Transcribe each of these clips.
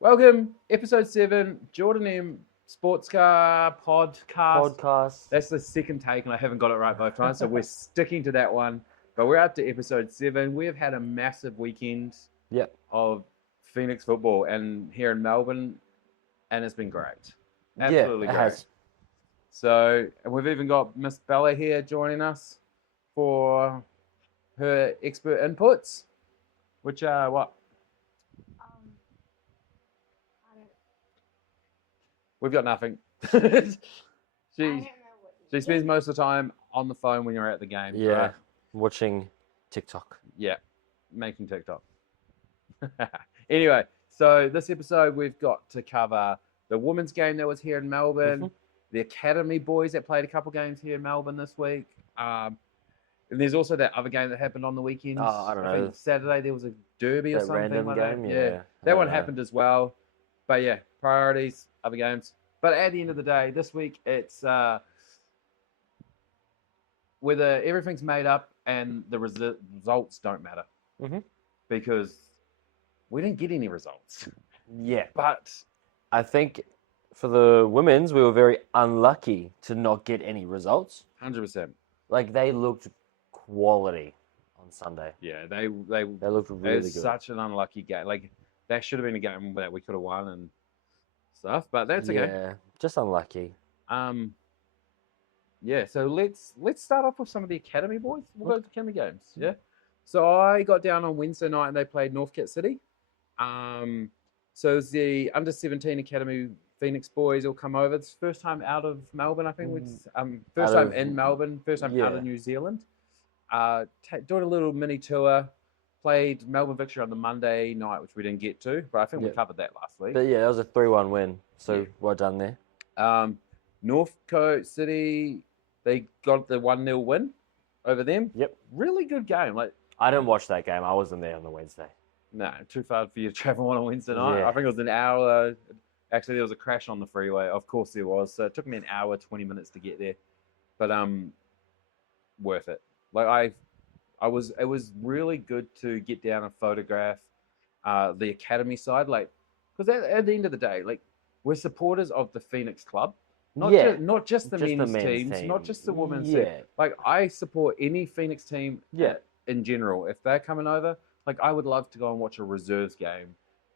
Welcome, episode 7, Jordan M Sports Car Podcast. That's the second take, and I haven't got it right both times, so we're sticking to that one. But we're up to episode 7. We have had a massive weekend of Phoenix football and here in Melbourne, and it's been great. Absolutely it great. has. So, and we've even got Miss Bella here joining us for her expert inputs, which are what? I don't, We've got nothing. I don't know what She spends most of the time on the phone when you're at the game. Yeah, Right? watching TikTok. Yeah, making TikTok. Anyway, so this episode we've got to cover the women's game that was here in Melbourne, the Academy boys that played a couple games here in Melbourne this week. And there's also that other game that happened on the weekend. Oh, I don't know. Think Saturday there was a derby or That something random like game, that. yeah. That one know. happened as well. But yeah, priorities, other games. But at the end of the day, this week it's whether everything's made up and the results don't matter. Mhm. Because we didn't get any results. Yeah, But I think for the women's, we were very unlucky to not get any results. 100%. Like, they looked quality on Sunday. Yeah, they They looked it really was good. such an unlucky game. Like that should have been a game that we could have won and stuff, but that's okay. Yeah, just unlucky. Yeah, so let's start off with some of the Academy boys. We'll go to the Academy games. Yeah. So I got down on Wednesday night and they played Northcote City. So it was the under-17 Academy Phoenix boys all come over. It's first time out of Melbourne, I think. First time in Melbourne, first time out of New Zealand. Doing a little mini tour. Played Melbourne Victory on the Monday night, which we didn't get to, but I think we covered that last week. But yeah, that was a 3-1 win. So well done there. Northcote City, they got the 1-0 win over them. Yep. Really good game. Like, I didn't watch that game. I wasn't there on the Wednesday. no, too far for you to travel on a Wednesday night. Yeah. I think it was an hour. Actually, there was a crash on the freeway. Of course there was. So it took me an hour, 20 minutes to get there. But worth it. Like it was really good to get down and photograph the Academy side. Like, because at the end of the day, like, we're supporters of the Phoenix Club. Not just the men's teams, not just the women's team. Like, I support any Phoenix team in general. If they're coming over, like, I would love to go and watch a reserves game.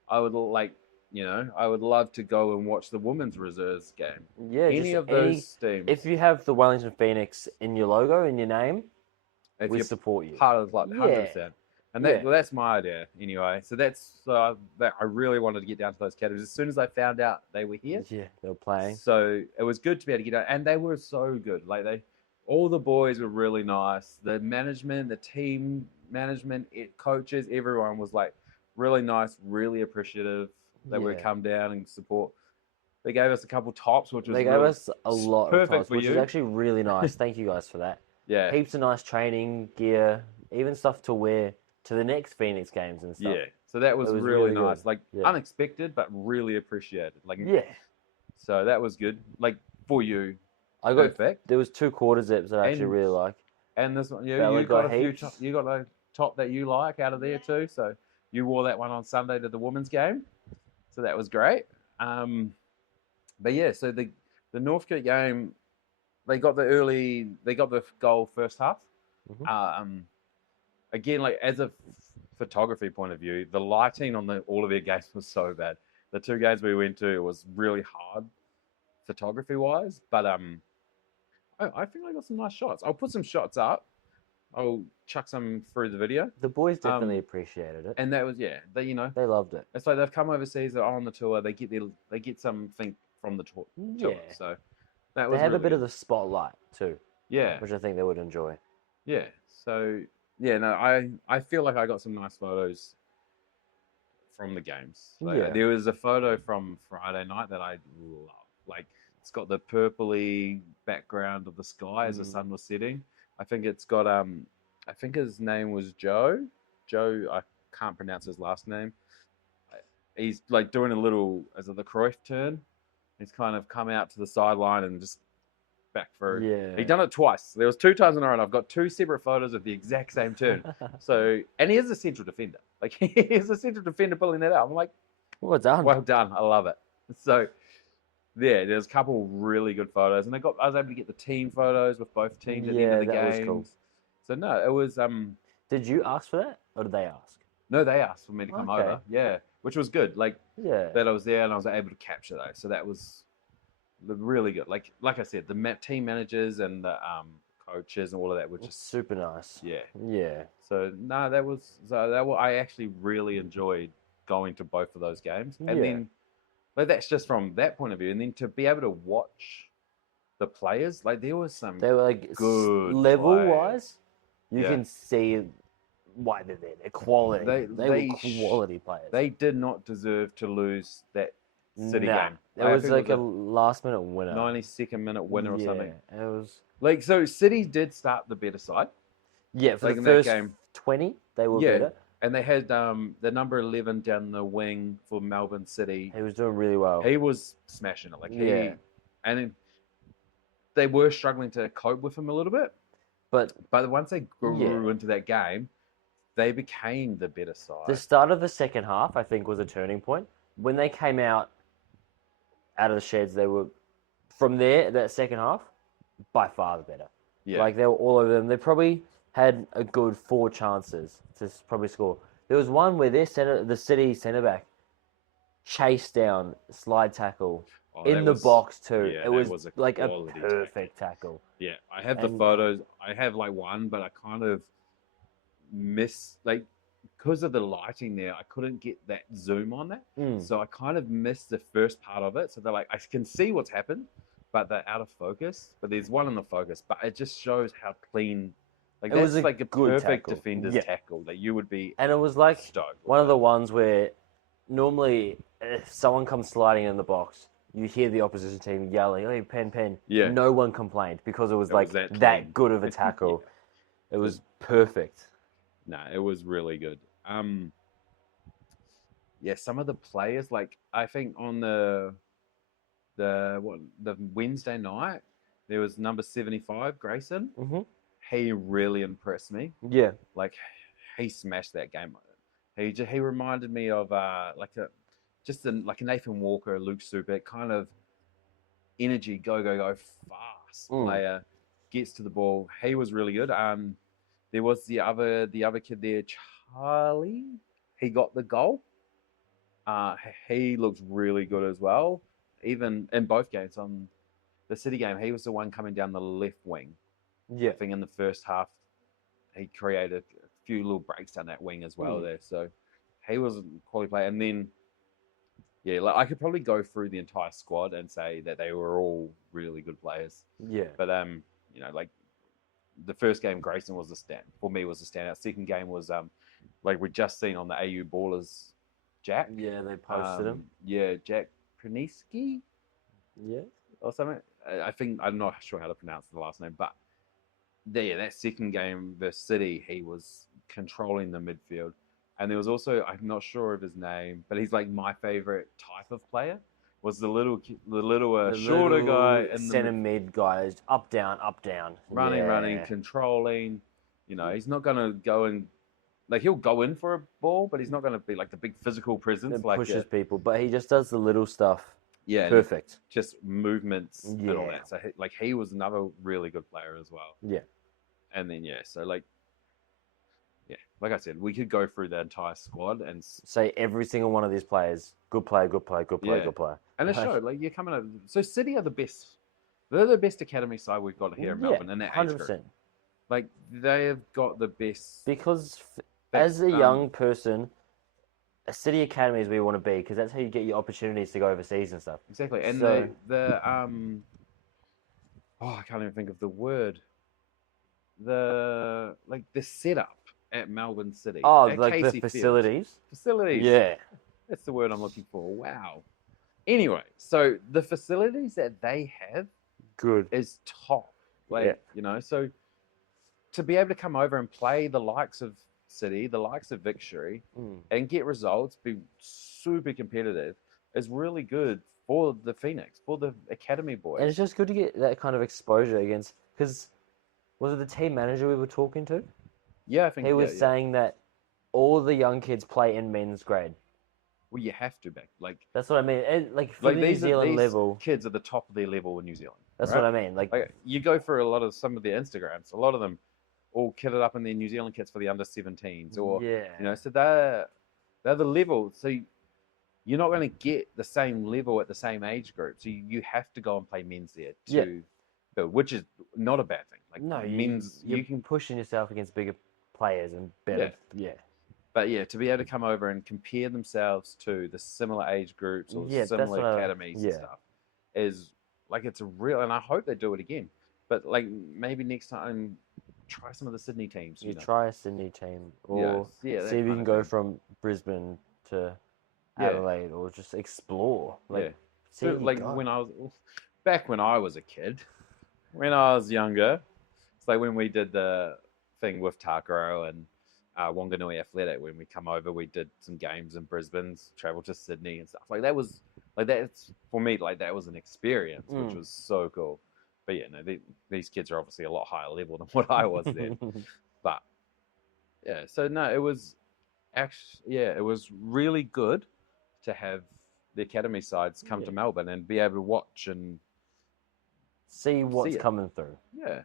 I would I would love to go and watch the women's reserves game. Yeah, Any of those teams. If you have the Wellington Phoenix in your logo, in your name, If we you're support you. part of the club, 100%. And Yeah. that's my idea anyway. So that I really wanted to get down to those categories as soon as I found out they were here. Yeah, they were playing. So it was good to be able to get down, and they were so good. Like all the boys were really nice. The management, the team management, coaches, everyone was like really nice, really appreciative. They would come down and support. They gave us a couple tops, which was They gave us a lot of perfect tops, for which you. is actually really nice. Thank you guys for that. Yeah. Heaps of nice training gear, even stuff to wear to the next Phoenix games and stuff. Yeah. So that was, It was really really nice. good. Like Yeah. unexpected, but really appreciated. Like Yeah. So that was good. Like for you. I got Perfect. there was 2 quarter zips that I actually And- really like. And this one, Bella you got got a few. heaps. You got a top that you like out of there too. So you wore that one on Sunday to the women's game. So that was great. But yeah, so the Northcote game, they got the goal first half. Again, like as a photography point of view, the lighting on all of their games was so bad. The 2 games we went to, it was really hard photography wise. But I think I got some nice shots. I'll put some shots up. I'll chuck some through the video. The boys definitely appreciated it. And that was they They loved it. it's like they've come overseas, they're on the tour, they get something from the tour. Yeah. So that They was have a really bit of good. the spotlight too, Yeah. which I think they would enjoy. Yeah. So yeah, no, I feel like I got some nice photos from the games. Like, Yeah. there was a photo from Friday night that I love. Like it's got the purpley background of the sky as the sun was setting. I think it's got I think his name was Joe. I can't pronounce his last name. He's like doing a little the Cruyff turn. He's kind of come out to the sideline and just back through. Yeah. He done it twice. There was 2 times in a row, and I've got 2 separate photos of the exact same turn. So, and he is a central defender. Like he is a central defender pulling that out. I'm like, Well done. Well done. I love it. So, yeah, there's a couple really good photos, and I was able to get the team photos with both teams at the end of the that was games. cool. So no, it was Did you ask for that, or did they ask? no, they asked for me to come Okay. over. Yeah, which was good. Like Yeah. that I was there and I was able to capture those. So that was really good. Like I said, the team managers and the coaches and all of that were just Super nice. yeah. Yeah. So no, I actually really enjoyed going to both of those games, and Yeah. then like that's just from that point of view, and then to be able to watch the players, like there was some They were like good level players. wise, you Yeah. can see why they're there. They're quality. They They were quality players. They did not deserve to lose that City Nah. game. It was like a last minute winner. 92nd minute winner or something. Yeah, it was. Like so, City did start the better side. Yeah, for Like the in that first game. 20, they were Yeah. better. And they had the number 11 down the wing for Melbourne City. He was doing really well. He was smashing it. Like Yeah. and then they were struggling to cope with him a little bit. But once they grew into that game, they became the better side. the start of the second half, I think, was a turning point. When they came out of the sheds, they were, from there, that second half, by far the better. Yeah. Like, they were all over them. They probably had a good 4 chances to probably score. There was one where the City centre-back chased down, slide tackle, in the box too. yeah, it that was, was a like a quality perfect tackle. Yeah, I have the And- photos. I have like one, but I kind of miss like because of the lighting there. I couldn't get that zoom on that, Mm. so I kind of missed the first part of it. So they're like, I can see what's happened, but they're out of focus. But there's one in the focus, but it just shows how clean. Like It was that's a like a good perfect tackle. defender's Yeah. tackle that you would be And it was like stoked. one of with the it. ones where normally if someone comes sliding in the box, you hear the opposition team yelling, "Hey, pen." Yeah. No one complained because it was It like was that that clean. good of a tackle. It was perfect. No, it was really good. Yeah, some of the players, like I think on the Wednesday night, there was number 75, Grayson. Hmm. He really impressed me. Yeah. Like he smashed that game. He reminded me of like a Nathan Walker, Luke Supek kind of energy, go fast player, gets to the ball. He was really good. There was the other kid there, Charlie. He got the goal. He looks really good as well. Even in both games, on the City game, he was the one coming down the left wing. Yeah. I think in the first half, he created a few little breaks down that wing as well there. So he was a quality player. And then, yeah, like I could probably go through the entire squad and say that they were all really good players. Yeah. But you know, like the first game, Grayson was the standout. Second game was like we just seen on the AU Ballers, Jack. Yeah, they posted him. Yeah, Jack Praniski Yeah. or something. I think I'm not sure how to pronounce the last name, but that second game versus City, he was controlling the midfield. And there was also, I'm not sure of his name, but he's like my favorite type of player. Was the shorter guy in the center mid guys, up down, running, controlling. You know, he's not gonna go and like he'll go in for a ball, but he's not gonna be like the big physical presence. That Like pushes people, but he just does the little stuff. yeah, Perfect. just movements and all Yeah. that. So he was another really good player as well. Yeah. And then so like I said, we could go through the entire squad and Say every single one of these players, good player. Yeah. And it Like- showed, like, you're coming over. So City are the best. They're the best academy side we've got here in Melbourne. And that 100%. Like, they have got the best. Because But, as a young person, a City Academy is where you want to be because that's how you get your opportunities to go overseas and stuff. Exactly. And So- I can't even think of the word. The setup at Melbourne City. Oh, at like the Casey Field. facilities? Facilities. Yeah. That's the word I'm looking for. Wow. Anyway, so the facilities that they have Good. is top. Like, Yeah. you know, so to be able to come over and play the likes of City, the likes of Victory, and get results, be super competitive, is really good for the Phoenix, for the Academy boys. And it's just good to get that kind of exposure against, because was it the team manager we were talking to? yeah, I think He was saying that all the young kids play in men's grade. Well, you have to back That's what I mean. Like for the New Zealand level, kids are the top of their level in New Zealand. that's right? what I mean. Like You go through some of their Instagrams, a lot of them all kitted up in their New Zealand kits for the under 17s, or so they're the level. So you're not going to get the same level at the same age group. So you have to go and play men's there to build, which is not a bad thing. Like no, men's, you can pushing yourself against bigger players and better. But to be able to come over and compare themselves to the similar age groups or similar academies and stuff is like it's a real. And I hope they do it again. But like maybe next time, try some of the Sydney teams. You know? Try a Sydney team, or see if you can go from Brisbane to Adelaide, or just explore. See so, like when I was a kid, when I was younger, it's like when we did the thing with Takaro and Wanganui Athletic. When we come over, we did some games in Brisbane, traveled to Sydney and stuff. Like that was like that's for me. Like that was an experience, which was so cool. But these kids are obviously a lot higher level than what I was then. But so no, it was actually it was really good to have the academy sides come to Melbourne and be able to watch and see what's coming through. Yeah.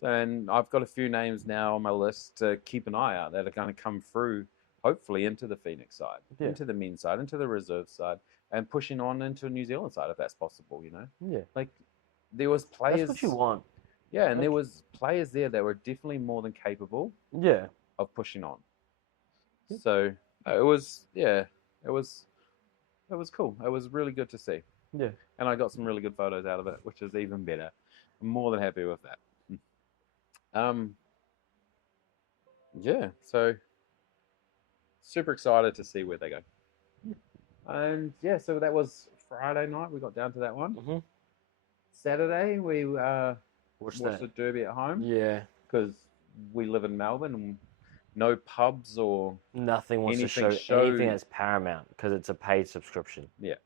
So, and I've got a few names now on my list to keep an eye out that are going to come through, hopefully into the Phoenix side, into the men's side, into the reserve side, and pushing on into the New Zealand side if that's possible. Like there was players. That's what you want. Yeah, and there was players there that were definitely more than capable. Yeah. Of pushing on. So it was cool. It was really good to see. Yeah. And I got some really good photos out of it, which is even better. I'm more than happy with that. So super excited to see where they go. And so that was Friday night. We got down to that one. Mm-hmm. Saturday we watched the Derby at home. Yeah. Because we live in Melbourne and no pubs or nothing wants to show anything that's Paramount because it's a paid subscription. Yeah.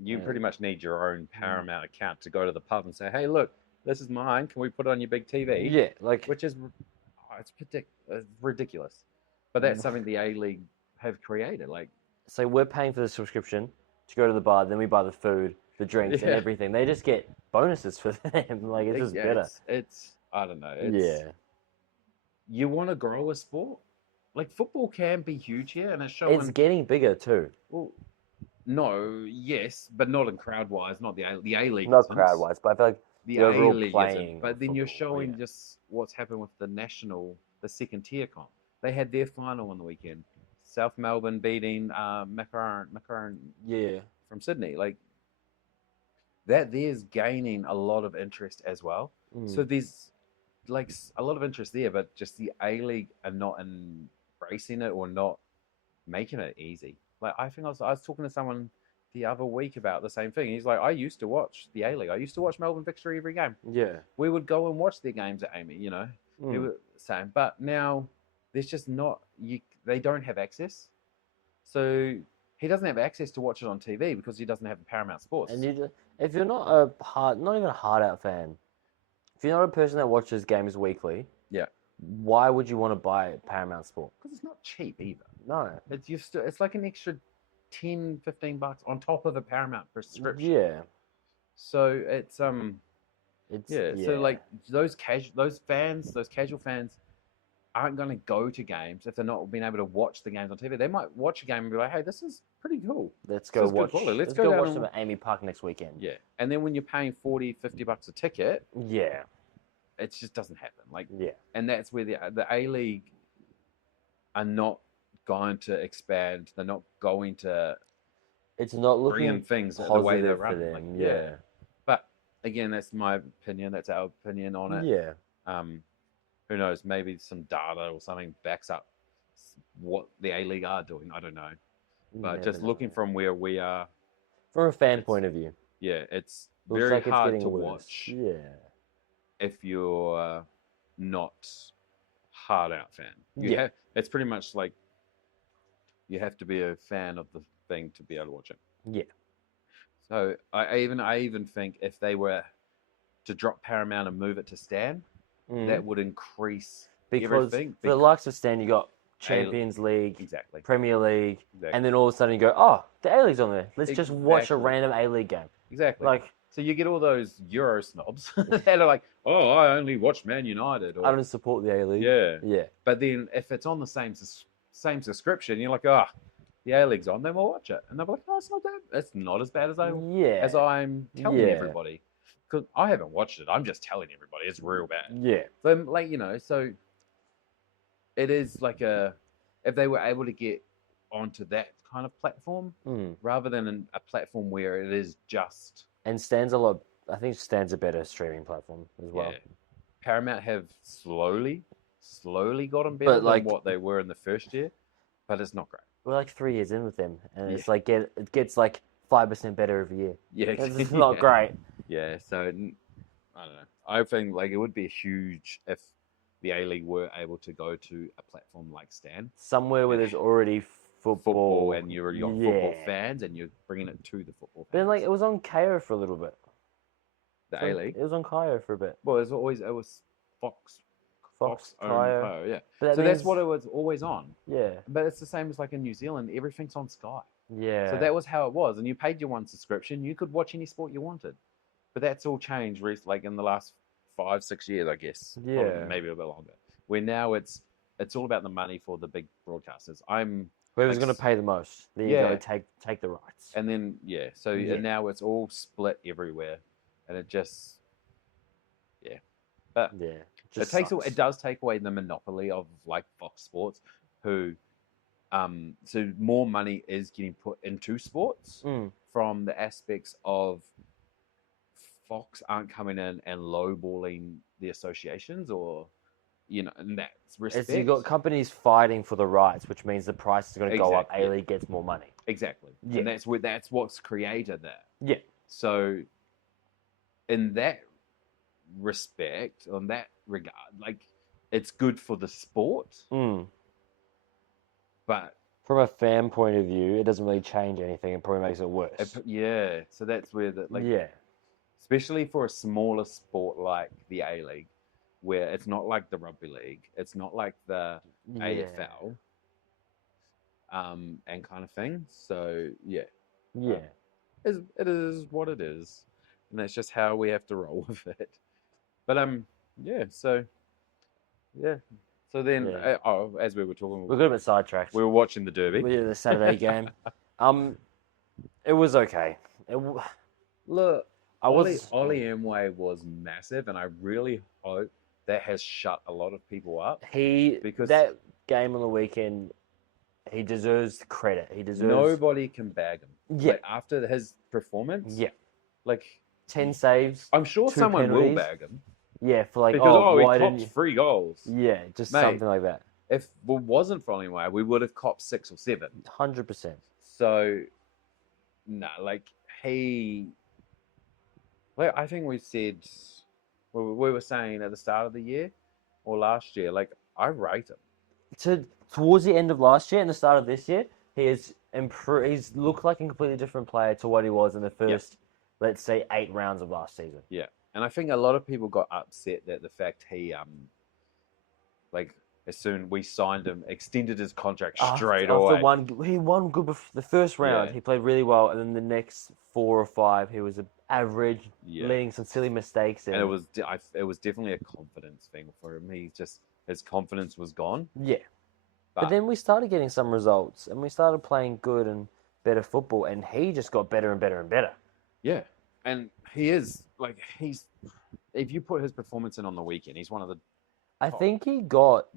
You pretty much need your own Paramount account to go to the pub and say, hey, look, this is mine. Can we put it on your big TV? Yeah. Which is it's ridiculous. But that's something the A-League have created. So we're paying for the subscription to go to the bar, then we buy the food, the drinks, and everything. They just get bonuses for them. It's just better. It's I don't know. You want to grow a sport? Like football can be huge here, and it's showing. It's getting bigger too. Well, no, yes, but not in crowd-wise. Not the A-League. Not crowd-wise, but I feel like the A-League isn't. But then you're showing just what's happened with the second tier comp. They had their final on the weekend. South Melbourne beating Macaron from Sydney. Like that, there's gaining a lot of interest as well. So there's like a lot of interest there, but just the A-League are not embracing it or not making it easy. Like I think I was talking to someone the other week about the same thing. He's like, I used to watch the A-League. I used to watch Melbourne Victory every game. Yeah. We would go and watch their games at Amy, He was saying, but now there's just not they don't have access. So he doesn't have access to watch it on TV because he doesn't have the Paramount Sports. And if you're not not even a hard out fan, if you're not a person that watches games weekly, why would you want to buy Paramount Sport? Because it's not cheap either. No. It's like an extra $10-15 on top of a Paramount prescription. Yeah. So it's So like those casual fans aren't going to go to games if they're not being able to watch the games on TV. They might watch a game and be like, hey, this is pretty cool. Let's go watch them at Amy Park next weekend. Yeah. And then when you're paying $40-50 a ticket, it just doesn't happen. And that's where the A-League are not going to expand. They're not going to it's not looking bring in things the way they're running. But again, that's my opinion. That's our opinion on it. Yeah. Who knows? Maybe some data or something backs up what the A-League are doing. I don't know. But just looking from where we are. From a fan point of view. Yeah, it's very hard to watch. Yeah. If you're not hard out fan. It's pretty much like you have to be a fan of the thing to be able to watch it. Yeah. So I even think if they were to drop Paramount and move it to Stan, that would increase everything. For the likes of Stan, you got Champions League, Exactly. Premier League, Exactly. and then all of a sudden you go, oh, the A-League's on there. Let's just watch a Exactly. random A-League game. Exactly. Like, so you get all those Euro snobs that are like, oh, I only watch Man United. Or, I don't support the A-League. Yeah. Yeah. But then if it's on the same subscription, you're like, oh, the A-League's on, then we'll watch it. And they're like, oh, it's not that. It's not as bad as I'm telling everybody. Because I haven't watched it. I'm just telling everybody it's real bad. Yeah. So, like, so it is like if they were able to get onto that kind of platform rather than a platform where it is just. And I think Stan's a better streaming platform as well. Yeah. Paramount have slowly gotten better than what they were in the first year, but it's not great. We're like 3 years in with them, and it's like it gets like 5% better every year. Yeah, it's not great. Yeah, so I don't know. I think like it would be huge if the A-League were able to go to a platform like Stan, somewhere where there's already football and you're football fans, and you're bringing it to the football fans. But then, like, it was on KO for a little bit. The A-League. It was on KO for a bit. Well, it was Fox KO. yeah. But so that's what it was always on. Yeah. But it's the same as like in New Zealand, everything's on Sky. Yeah. So that was how it was, and you paid your one subscription. You could watch any sport you wanted, but that's all changed, like in the last 5-6 years, I guess. Yeah. Probably, maybe a bit longer. Where now it's all about the money for the big broadcasters. Whoever's going to pay the most, there you go, take the rights. And then and now it's all split everywhere, and it just but it does take away the monopoly of like Fox Sports, who so more money is getting put into sports from the aspects of Fox aren't coming in and lowballing the associations, or in that respect. You've got companies fighting for the rights, which means the price is going to go up. A-League gets more money. Exactly. Yeah. And that's what's created that. Yeah. So in that respect, on that regard, like it's good for the sport. But from a fan point of view, it doesn't really change anything. It probably makes it worse. So that's where especially for a smaller sport like the A-League, where it's not like the rugby league, it's not like the AFL, and kind of thing. So it is what it is, and that's just how we have to roll with it. But So then, as we were talking, we're a little bit sidetracked. We were watching the Derby. We did the Saturday game. It was okay. Look, Ollie Amway was massive, and I really hope that has shut a lot of people up. Because that game on the weekend, he deserves credit. Nobody can bag him. Yeah. Like, after his performance. Yeah. Like 10 saves. I'm sure someone will bag him. Yeah, for like because he copped 3 goals. Yeah, just something like that. If it wasn't for Ollie Amway, we would have copped 6 or 7. 100%. So, I think we said, we were saying at the start of the year or last year, like, I rate him. Towards the end of last year and the start of this year, he has improved. He's looked like a completely different player to what he was in the first, let's say, 8 rounds of last season. Yeah. And I think a lot of people got upset that the fact he, as soon we signed him, extended his contract straight away. He won good the first round. Yeah. He played really well, and then the next 4 or 5, he was average, leading some silly mistakes in. And it was definitely a confidence thing for him. His confidence was gone. Yeah. But then we started getting some results, and we started playing good and better football, and he just got better and better and better. Yeah. And he is, if you put his performance in on the weekend, he's one of the I think he got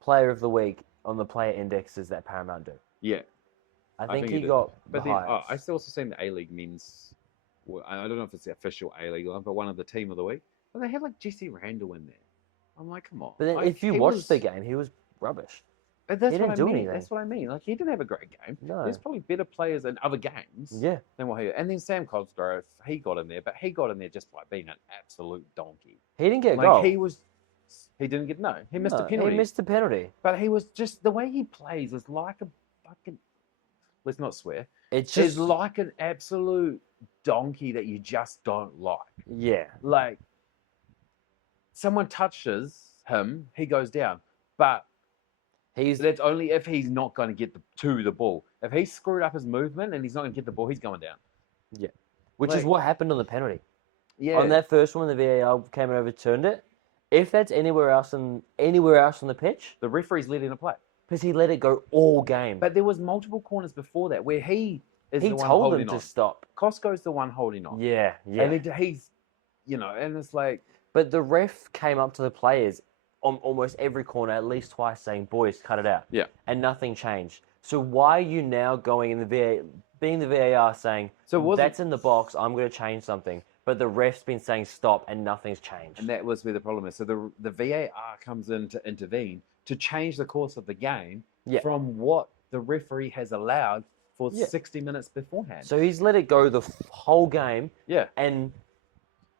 Player of the Week on the player indexes that Paramount do. Yeah. I think he got the highest. I still also seen the A-League memes. Well, I don't know if it's the official A-League one, but one of the team of the week. But they have, Jesse Randall in there. I'm like, come on. But then if you watched the game, he was rubbish. But that's what I mean. That's what I mean. He didn't have a great game. No. There's probably better players in other games. Yeah. Than what he. And then Sam Cosgrove, he got in there, but he got in there just by being an absolute donkey. He didn't get a goal. He didn't get He missed a penalty. He missed a penalty. But he was just the way he plays is like a fucking. Let's not swear. It's just like an absolute donkey that you just don't like. Yeah. Someone touches him, he goes down, but He's That's only if he's not going to get to the ball. If he's screwed up his movement and he's not going to get the ball, he's going down. which is Like- what happened on the penalty. Yeah. On that first one, the VAR came and overturned it. If that's anywhere else on the pitch, the referee's letting it play. because he let it go all game. But there was multiple corners before that where he is he the one told holding them on. to stop. Costco's the one holding on. Yeah. And he's, and it's like, But the ref came up to the players on almost every corner at least twice saying, boys, cut it out. Yeah. And nothing changed. So why are you now going in being the VAR saying, that's in the box, I'm going to change something. But the ref's been saying stop and nothing's changed. and that was where the problem is. So the VAR comes in to intervene to change the course of the game from what the referee has allowed for 60 minutes beforehand. So he's let it go the whole game. Yeah. And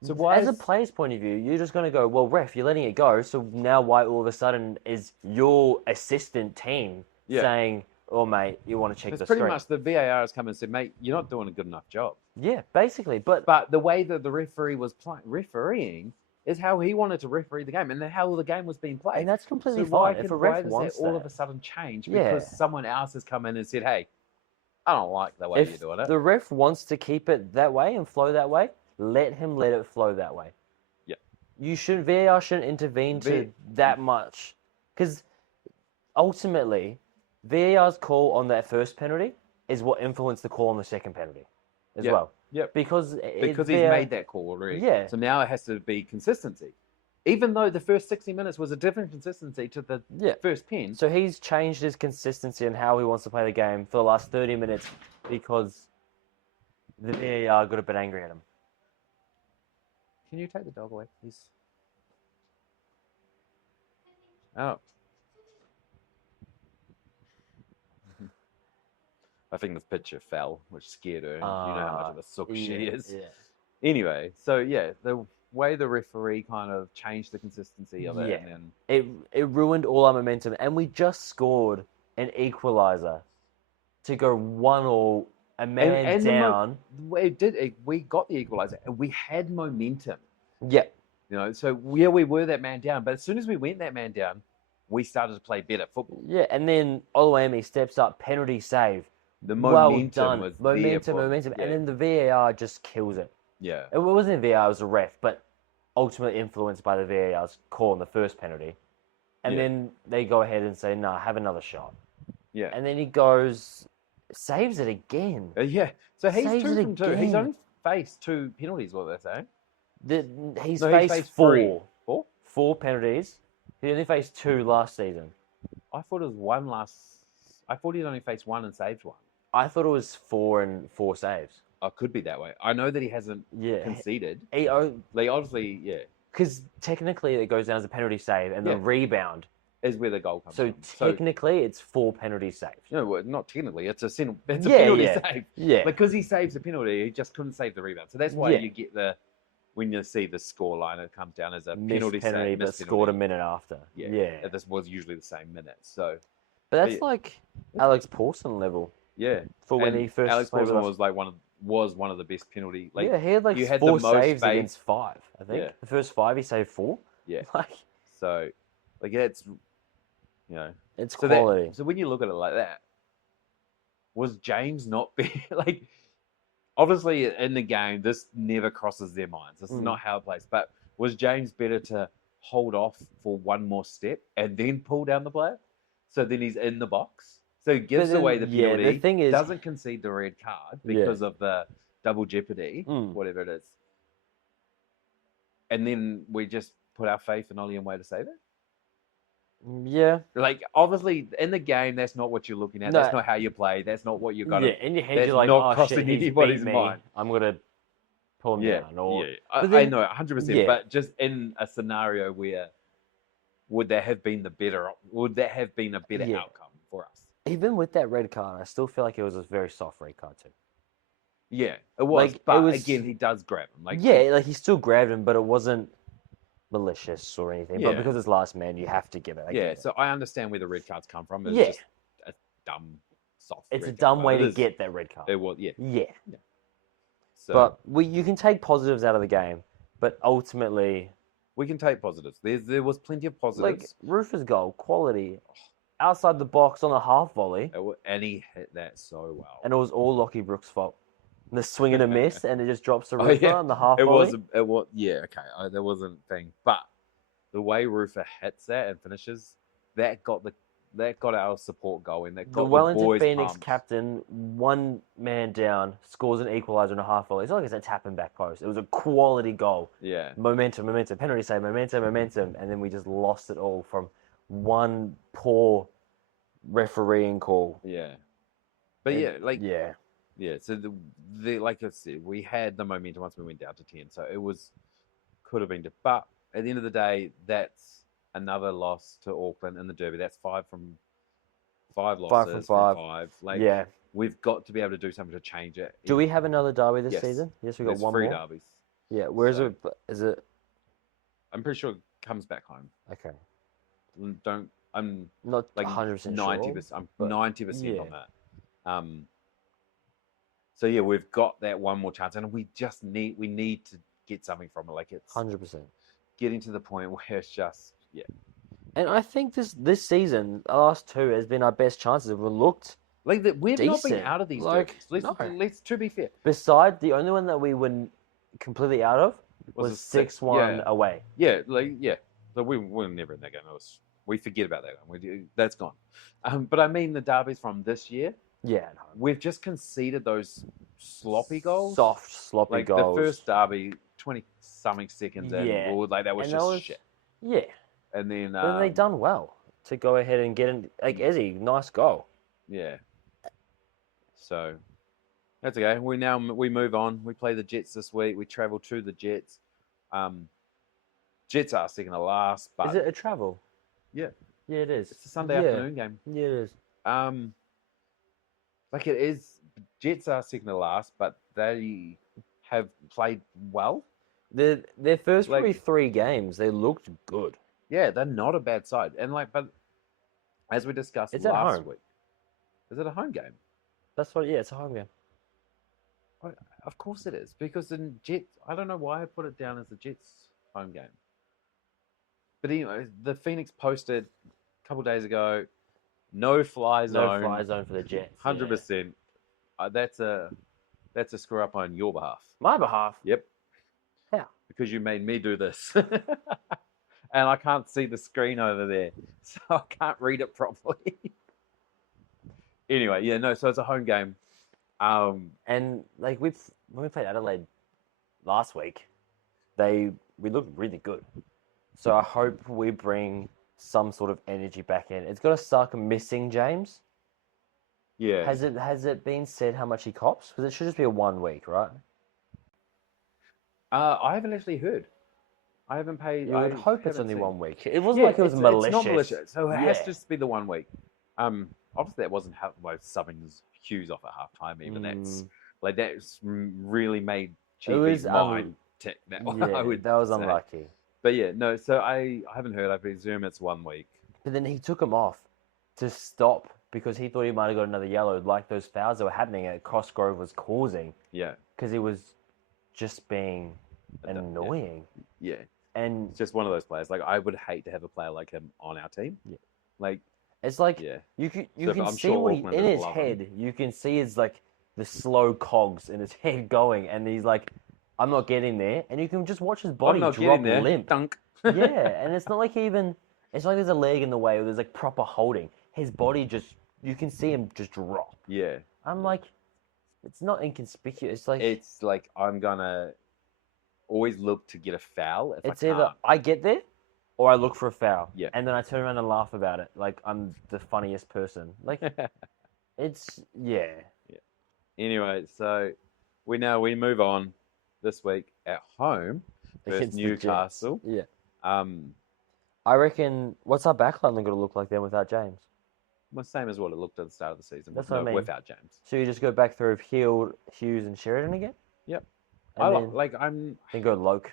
So why as a player's point of view, you're just going to go, well, ref, you're letting it go. So now why all of a sudden is your assistant team saying, oh, mate, you want to check the pretty screen? much the VAR has come and said, mate, you're not doing a good enough job. Yeah, basically. But the way that the referee was refereeing is how he wanted to referee the game and how the game was being played. and that's completely So why fine. If a ref does wants that all that. of a sudden change Yeah. because someone else has come in and said, hey, I don't like the way you're If doing it. the ref wants to keep it that way and flow that way, let him let it flow that way. Yeah. VAR shouldn't intervene to that much. Because ultimately, VAR's call on that first penalty is what influenced the call on the second penalty as well. Yep. Because He's made that call already. Yeah. So now it has to be consistency. Even though the first 60 minutes was a different consistency to the first pen. So he's changed his consistency and how he wants to play the game for the last 30 minutes because the VAR got a bit angry at him. Can you take the dog away, please? Oh. I think the picture fell, which scared her. And you know how much of a sook she is. Yeah. Anyway, so the way the referee kind of changed the consistency of it, and then It ruined all our momentum, and we just scored an equalizer to go 1-1, a man and down. We got the equalizer, and we had momentum. Yeah, So we were that man down, but as soon as we went that man down, we started to play better football. yeah, and then Oluwami steps up, penalty save. The Well momentum done, was momentum, there momentum, yeah. and then the VAR just kills it. Yeah. It wasn't VAR, it was a ref, but ultimately influenced by the VAR's call on the first penalty. And then they go ahead and say, nah, have another shot. Yeah. And then he goes, saves it again. Yeah. So he's Saves 2 it from 2. He's again. only faced 2 penalties, what they're saying. He's No, faced 4. 4? 4 penalties. He only faced 2 last season. I thought it was 1 last. I thought he'd only faced 1 and saved 1. I thought it was 4 and 4 saves. Oh, it could be that way. I know that he hasn't conceded. Like, obviously, Because technically it goes down as a penalty save and the rebound. is where the goal comes So from. technically it's 4 penalty saves. No, well, not technically. It's a penalty save. Yeah. Because he saves the penalty, he just couldn't save the rebound. So that's why you get when you see the score line, it comes down as a penalty save. But scored a minute after. Yeah. This was usually the same minute. So, But that's like Alex Pawson level. yeah. For when he first Alex played with Paulson us. was one of the best penalty. Like, yeah, he had like you had 4 the most saves faith. against 5, I think. Yeah. The first 5 he saved 4. Yeah. Like, So, like, it's, it's so quality. So when you look at it like that, was James not be like? Obviously, in the game, this never crosses their minds. This is not how it plays. But was James better to hold off for one more step and then pull down the player? So then he's in the box. So he gives away the penalty. The thing is, doesn't concede the red card because of the double jeopardy, whatever it is. And then we just put our faith in Ollie and Way to save it. yeah. Like, obviously, in the game, that's not what you're looking at. No. That's not how you play. That's not what you're going to... Yeah, in your head that's you're like, not oh shit, crossing he's anybody's beat me. mind. I'm going to pull him down. Or, I then- know, 100%. yeah. But just in a scenario where would that have been a better Yeah. outcome for us? Even with that red card, I still feel like it was a very soft red card too. Yeah, it was. Like, but it was- again, he does grab him. Like, Like he still grabbed him, but it wasn't malicious or anything. But Yeah. because it's last man, you have to give it. I get it. So I understand where the red cards come from. It's Yeah. just a dumb, soft It's a red dumb card, way but it to is- get that red card. It was, yeah. Yeah. So But you can take positives out of the game, but ultimately, we can take positives. There was plenty of like positives. Rufus' goal, quality. outside the box on a half volley, And he hit that so well. and it was all Lockie Brooks' fault. The swing and a miss, and it just drops to Oh, Rufa yeah. on the half It volley. was, yeah, okay. That wasn't a thing. But the way Rufa hits that and finishes, that got our support going. That got The Wellington boys Phoenix pumped. captain, one man down, scores an equaliser on a half volley. It's not like it's a tap and back post. It was a quality goal. Yeah. Momentum, penalty save, momentum, and then we just lost it all from one poor refereeing call. Yeah. But yeah, yeah. Yeah, so the like I said, we had the momentum once we went down to 10, so it could have been, but at the end of the day, that's another loss to Auckland in the Derby. That's five losses from 5. Like, yeah. we've got to be able to do something to change it. Do we have another derby this Yes. season? Yes, we got There's one 3 more. derbies. Yeah, where So- is it? Is it I'm pretty sure it comes back home. okay? I'm Not like 100% 90%. sure. I'm but 90% yeah. on that. So yeah, we've got that one more chance, and we need to get something from it. Like, it's 100%. getting to the point where it's just And I think this season, the last 2 has been our best chances. We've looked like that. We've not been decent. out of these Like, derbies. no. Let's to be fair, beside the only one that we were completely out of was a six- 6-1 yeah. away. yeah, So we were never in that game. We forget about that one. That's gone. But I mean the derbies from this year. Yeah, no. We've just conceded those sloppy goals. Soft, sloppy like goals. the first derby, 20-something seconds in, Yeah. like that was And just that was- shit. Yeah, And then but they done well to go ahead and get in. Like Ezzy, nice goal. Yeah. So that's okay. We move on. We play the Jets this week. We travel to the Jets. Jets are second to last, but Is it a travel? Yeah. Yeah, it is. it's a Sunday Yeah. afternoon game. Yeah, it is. Like it is. Jets are second to last, but they have played well. Their first Like- probably 3 games, they looked good. Yeah, they're not a bad side. And but as we discussed It's at last home. week, is it a home game? That's what. Yeah, it's a home game. Of course it is, because the Jets. I don't know why I put it down as the Jets home game. But anyway, the Phoenix posted a couple days ago, no fly zone. No fly zone for the Jets. 100%. That's a screw up on your behalf. My behalf. Yep. How? Because you made me do this. And I can't see the screen over there, so I can't read it properly. Anyway, yeah, no, so it's a home game. And like when we played Adelaide last week, we looked really good. So I hope we bring some sort of energy back in. It's got to suck missing James. Yeah. Has it been said how much he cops? Because it should just be a 1 week, right? I haven't actually heard. I haven't paid. You would I hope it's haven't only seen. 1 week. It wasn't like it was malicious. It's not malicious, so it has Yeah. to just be the 1 week. Obviously that wasn't subbing Hughes off at half time. Even that's really made Chiefy's mind tick. That one, Yeah, I would that was say. unlucky. But yeah, no. So I haven't heard. I presume it's 1 week. But then he took him off to stop because he thought he might have got another yellow, like those fouls that were happening at Cosgrove was causing. Yeah. Because he was just being annoying. Yeah. And It's just one of those players. Like, I would hate to have a player like him on our team. Yeah. Like, it's like yeah. you can I'm see sure what Auckland in would his love him. head. You can see his like the slow cogs in his head going, and he's like, "I'm not getting there," and you can just watch his body I'm not drop getting there. limp. Dunk. Yeah, and it's not like it's not like there's a leg in the way or there's like proper holding. His body just, you can see him just drop. Yeah. I'm like, it's not inconspicuous. It's like I'm gonna always look to get a foul if It's I either can't. I get there or I look for a foul. Yeah. And then I turn around and laugh about it. Like I'm the funniest person. Like it's Anyway, so we move on this week at home versus Against the Jets. Newcastle. Yeah. Um, I reckon what's our backline going to look like then without James? well, same as what it looked at the start of the season. That's but what I mean. Without James. So you just go back through Hield, Hughes and Sheridan again? Yep. And I'm then go Loke.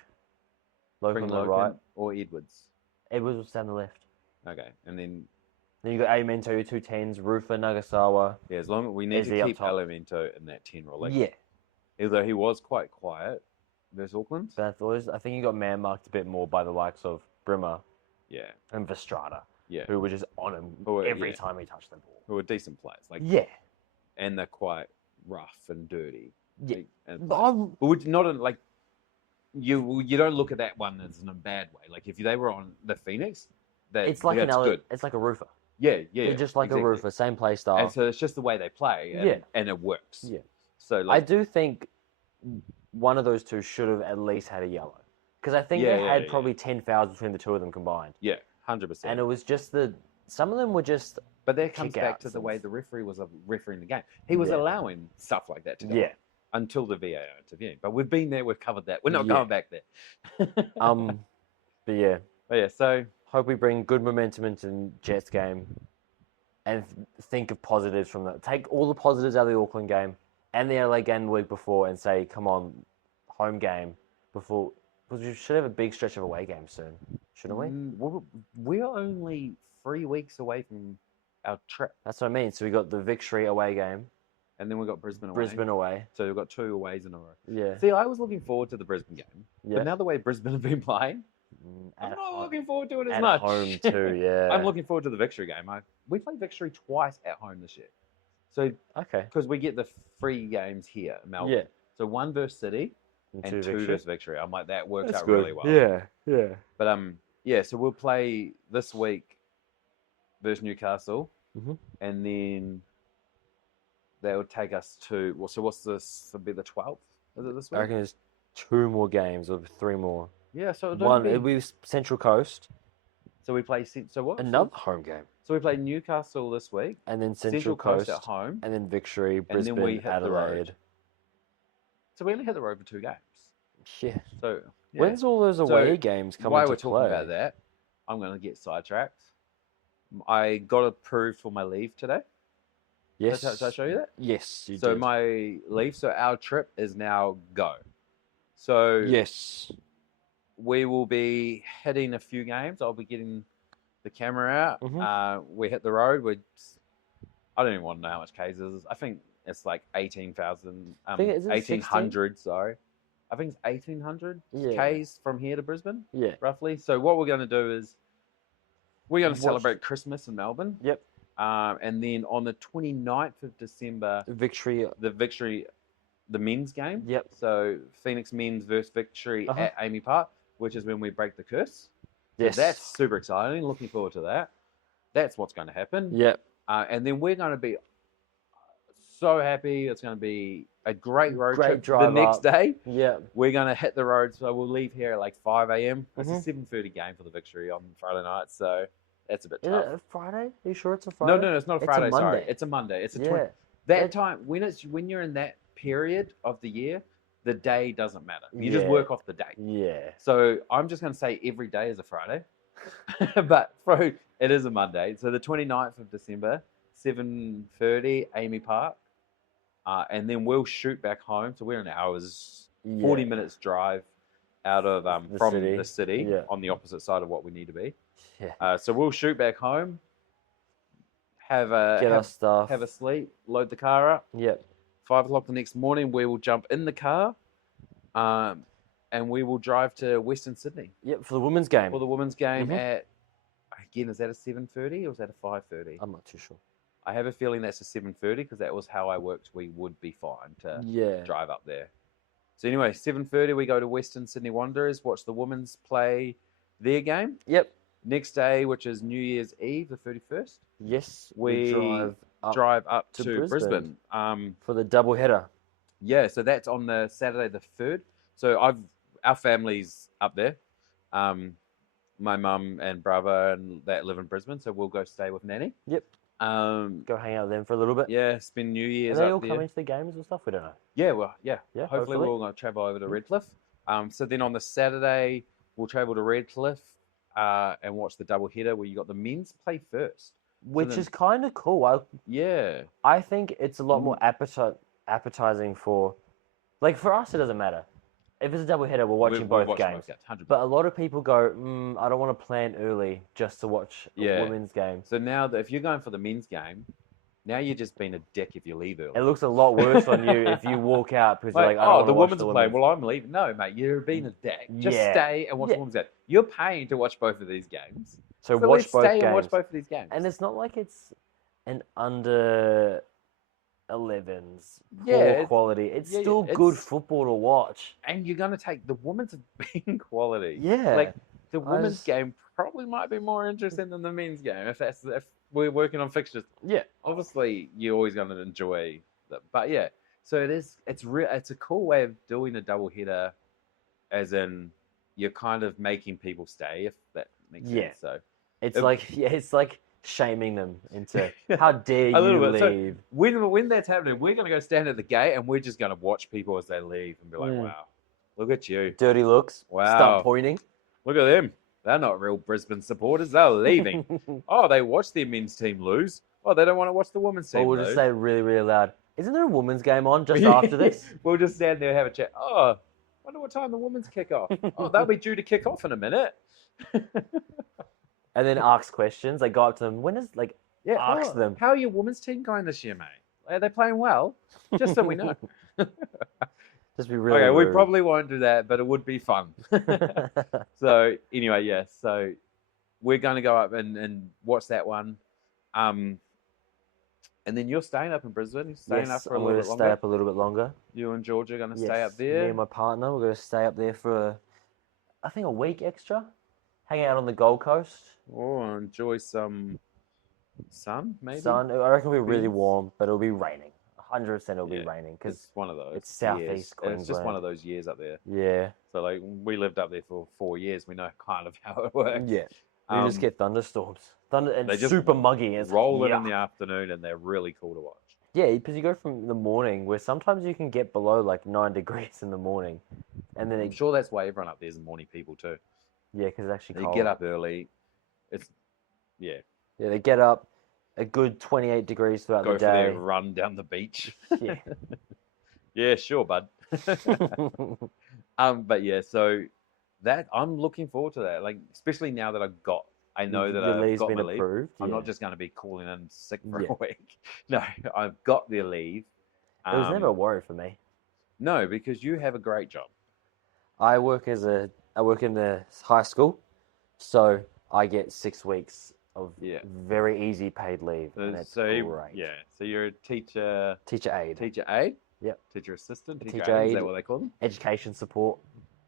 Loke bring on the Logan right. or Edwards. Edwards was down the left. Okay, and then Then you got Aimento, your 2 10s, Rufa, Nagasawa. yeah, as long as we need Is he to up keep top? Elemento in that 10 role. Like, Yeah. although he was quite quiet versus Auckland. But I think you got man marked a bit more by the likes of Brimmer Yeah. and Vestrada. Yeah. who were just on him Who were- every yeah. time he touched the ball. Who are decent players, like, Yeah. and they're quite rough and dirty. Yeah. Like, and But I'm- but would not in, like you don't look at that one as in a bad way. Like if they were on the Phoenix, it's like that's good. it's like a roofer. Yeah, yeah. They're just like exactly. a roofer, same play style. And so it's just the way they play, and, Yeah. and it works. Yeah. So I like, do think one of those two should have at least had a yellow. Because I think Yeah, they yeah, had yeah. probably 10 fouls between the two of them combined. yeah, 100%. And it was just some of them were just, But that comes back kick-outs to the and- way the referee was refereeing the game. He was Yeah. allowing stuff like that to go Yeah. on until the VAR intervened. But we've been there, we've covered that. We're not Yeah. going back there. but yeah, But yeah, so hope we bring good momentum into Jets game and think of positives from that. Take all the positives out of the Auckland game and the LA game the week before and say, come on, home game before, because we should have a big stretch of away games soon, shouldn't we? we're only 3 weeks away from our trip. That's what I mean. So we got the Victory away game, And then we've got Brisbane away. Brisbane away. So we've got 2 aways in a row. Yeah. See, I was looking forward to the Brisbane game. Yeah. But now the way Brisbane have been playing, I'm At not home- looking forward to it as at much. home too, yeah. I'm looking forward to the Victory game. We played Victory twice at home this year. So, Okay. because we get the free games here in Melbourne. Yeah. So 1 versus City and 2 Victory. versus Victory. I'm like, that works That's out good. really well. Yeah. Yeah. But yeah, so we'll play this week versus Newcastle, Mhm. and then that would take us to. Well, so what's this? It'll be the 12th. Is it this I week? reckon there's 2 more games or 3 more. Yeah. So One, it'll be Central Coast. So we play. So what? Another home game. So we play Newcastle this week. And then Central Central Coast. at home. And then Victory, then Brisbane, we hit the road. Adelaide. So we only hit the road for 2 games. Yeah. So yeah. When's all those So, away games coming While to we're talking play? about that, I'm going to get sidetracked. I got approved for my leave today. Yes. Did I show you that? Yes, you So did. my leave, so our trip is now go. So Yes. we will be hitting a few games. I'll be getting the camera out. Mhm. We hit the road. I don't even want to know how much K's is. I think it's like 18,000, think is it 1800, sorry. I think it's 1800 Yeah. K's from here to Brisbane, Yeah. roughly. So what we're going to do is we're going to Watch- celebrate Christmas in Melbourne. Yep. And then on the 29th of December, Victory. the Victory, the men's game. Yep. So Phoenix men's versus Victory Uh-huh. at Amy Park, which is when we break the curse. So Yes. that's super exciting. Looking forward to that. That's what's going to happen. Yep. And then we're going to be so happy. It's going to be a great road Great trip. The drive next up. day, Yep. we're going to hit the road. So we'll leave here at like 5 a.m. It's Mhm. a 7:30 game for the Victory on Friday night. So that's a bit Is tough. it a Friday? Are you sure it's a No, Friday? no, no, it's not It's a Friday. Sorry, Monday. it's a Monday. It's a Yeah. that It- time when you're in that period of the year, the day doesn't matter. You just Yeah. work off the day. Yeah. So I'm just going to say every day is a Friday, but it is a Monday. So the 29th of December, 7:30, Amy Park, and then we'll shoot back home. So we're an hour's 40 Yeah. minutes drive out of The from city. the city Yeah. on the opposite side of what we need to be. Yeah. So we'll shoot back home, Get our stuff. have a sleep, load the car up. Yep. 5 o'clock the next morning, we will jump in the car, and we will drive to Western Sydney Yep. For the women's game. for the women's game Mhm. at, again, is that a 7:30 or is that a 5:30? I'm not too sure. I have a feeling that's a 7:30 because that was how I worked. We would be fine to Yeah. drive up there. So anyway, 7:30 we go to Western Sydney Wanderers, watch the women's play their game. Yep. Next day, which is New Year's Eve, the 31st, Yes. we drive drive up to to Brisbane. Brisbane. for the double header. Yeah, so that's on the Saturday the 3rd. So our family's up there. My mum and brother and that live in Brisbane, so we'll go stay with Nanny. Yep. Go hang out with them for a little bit. Yeah, spend New Are Year's they up all there. coming to the games and stuff? We don't know. Yeah, well, yeah. Yeah, Hopefully hopefully. we're all going to travel over to Redcliffe. So then on the Saturday, we'll travel to Redcliffe and watch the double header where you got the men's play first. Which then- is kind of cool. Yeah. I think it's a lot Mm. more appetizing for, like for us, it doesn't matter. If it's a double header, we're watching both games. 100%. But a lot of people go, I don't want to plan early just to watch a Yeah. women's game. So now that if you're going for the men's game, Now you're just being a dick if you leave early. It looks a lot worse on you if you walk out because you're Like, like, I don't want the to watch women's the playing. women's. Well, I'm leaving. No, mate, you're being a dick. Just Yeah. stay and watch the women's game. You're paying to watch both of these games. So So watch let's both stay games. and watch both of these games. And it's not like it's an under 11s Yeah, poor quality. It's yeah, still it's- good football to watch. And you're going to take the women's being quality. Yeah. Like, the I women's just- game probably might be more interesting than the men's game if we're working on fixtures. Yeah. Obviously, you're always going to enjoy that. But yeah, so it's a cool way of doing a double header, as in you're kind of making people stay, if that makes Yeah. sense. So It's If- it's like shaming them into how dare A little you bit. So- leave. when that's happening, we're going to go stand at the gate and we're just going to watch people as they leave and be like, wow, look at you. Dirty looks. Wow. Start pointing. Look at them. They're not real Brisbane supporters. They're leaving. Oh, they watch their men's team lose. Oh, they don't want to watch the women's team Or we'll lose. just say really, really loud, isn't there a women's game on just after this? We'll just stand there and have a chat. Oh, wonder what time the women's kick off. Oh, they'll be due to kick off in a minute. And then ask questions. Like go up to them. When is like Yeah, ask them. How are your women's team going this year, mate? Are they playing well? Just so we know. Just be really Okay, we rude. probably won't do that, but it would be fun. So anyway, yeah. So we're going to go up and watch that one. And then you're staying up in Brisbane. You're staying up Yes, for a I'm little going bit to longer. stay up a little bit longer. You and George are going to Yes, stay up Me there. and my partner, we're going to stay up there for, I think, a week extra. Hang out on the Gold Coast. Oh, enjoy some sun, maybe. Sun, I reckon it'll be really Beans. warm, but it'll be raining. 100% it'll be Yeah, raining because It's one of those. it's southeast years. And it's just one Queensland. of those years up there. yeah, So like we lived up there for 4 years. We know kind of how it works. yeah. You just get thunderstorms, and they just super muggy. It's roll like, in yuck. the afternoon, and they're really cool to watch. Yeah, because you go from the morning where sometimes you can get below like 9 degrees in the morning, and then I'm sure that's why everyone up there is morning people too. because it's actually They cold. get up early. It's yeah. Yeah, they get up a good 28 degrees throughout Go the for their day. run down the beach. Yeah. Yeah, sure, bud. But yeah, so that I'm looking forward to that. Like, especially now that I know that Your I've leave's got been my leave. approved. I'm yeah. not just going to be calling in sick for Yeah. a week. No, I've got the leave. It was never a worry for me. No, because you have a great job. I work in the high school, so I get 6 weeks of Yeah. very easy paid leave, and it's great. yeah. So you're a teacher Teacher aid, Teacher aide? Yep. Teacher assistant? Teacher Teacher aide? Is aide. that what they call them? education support.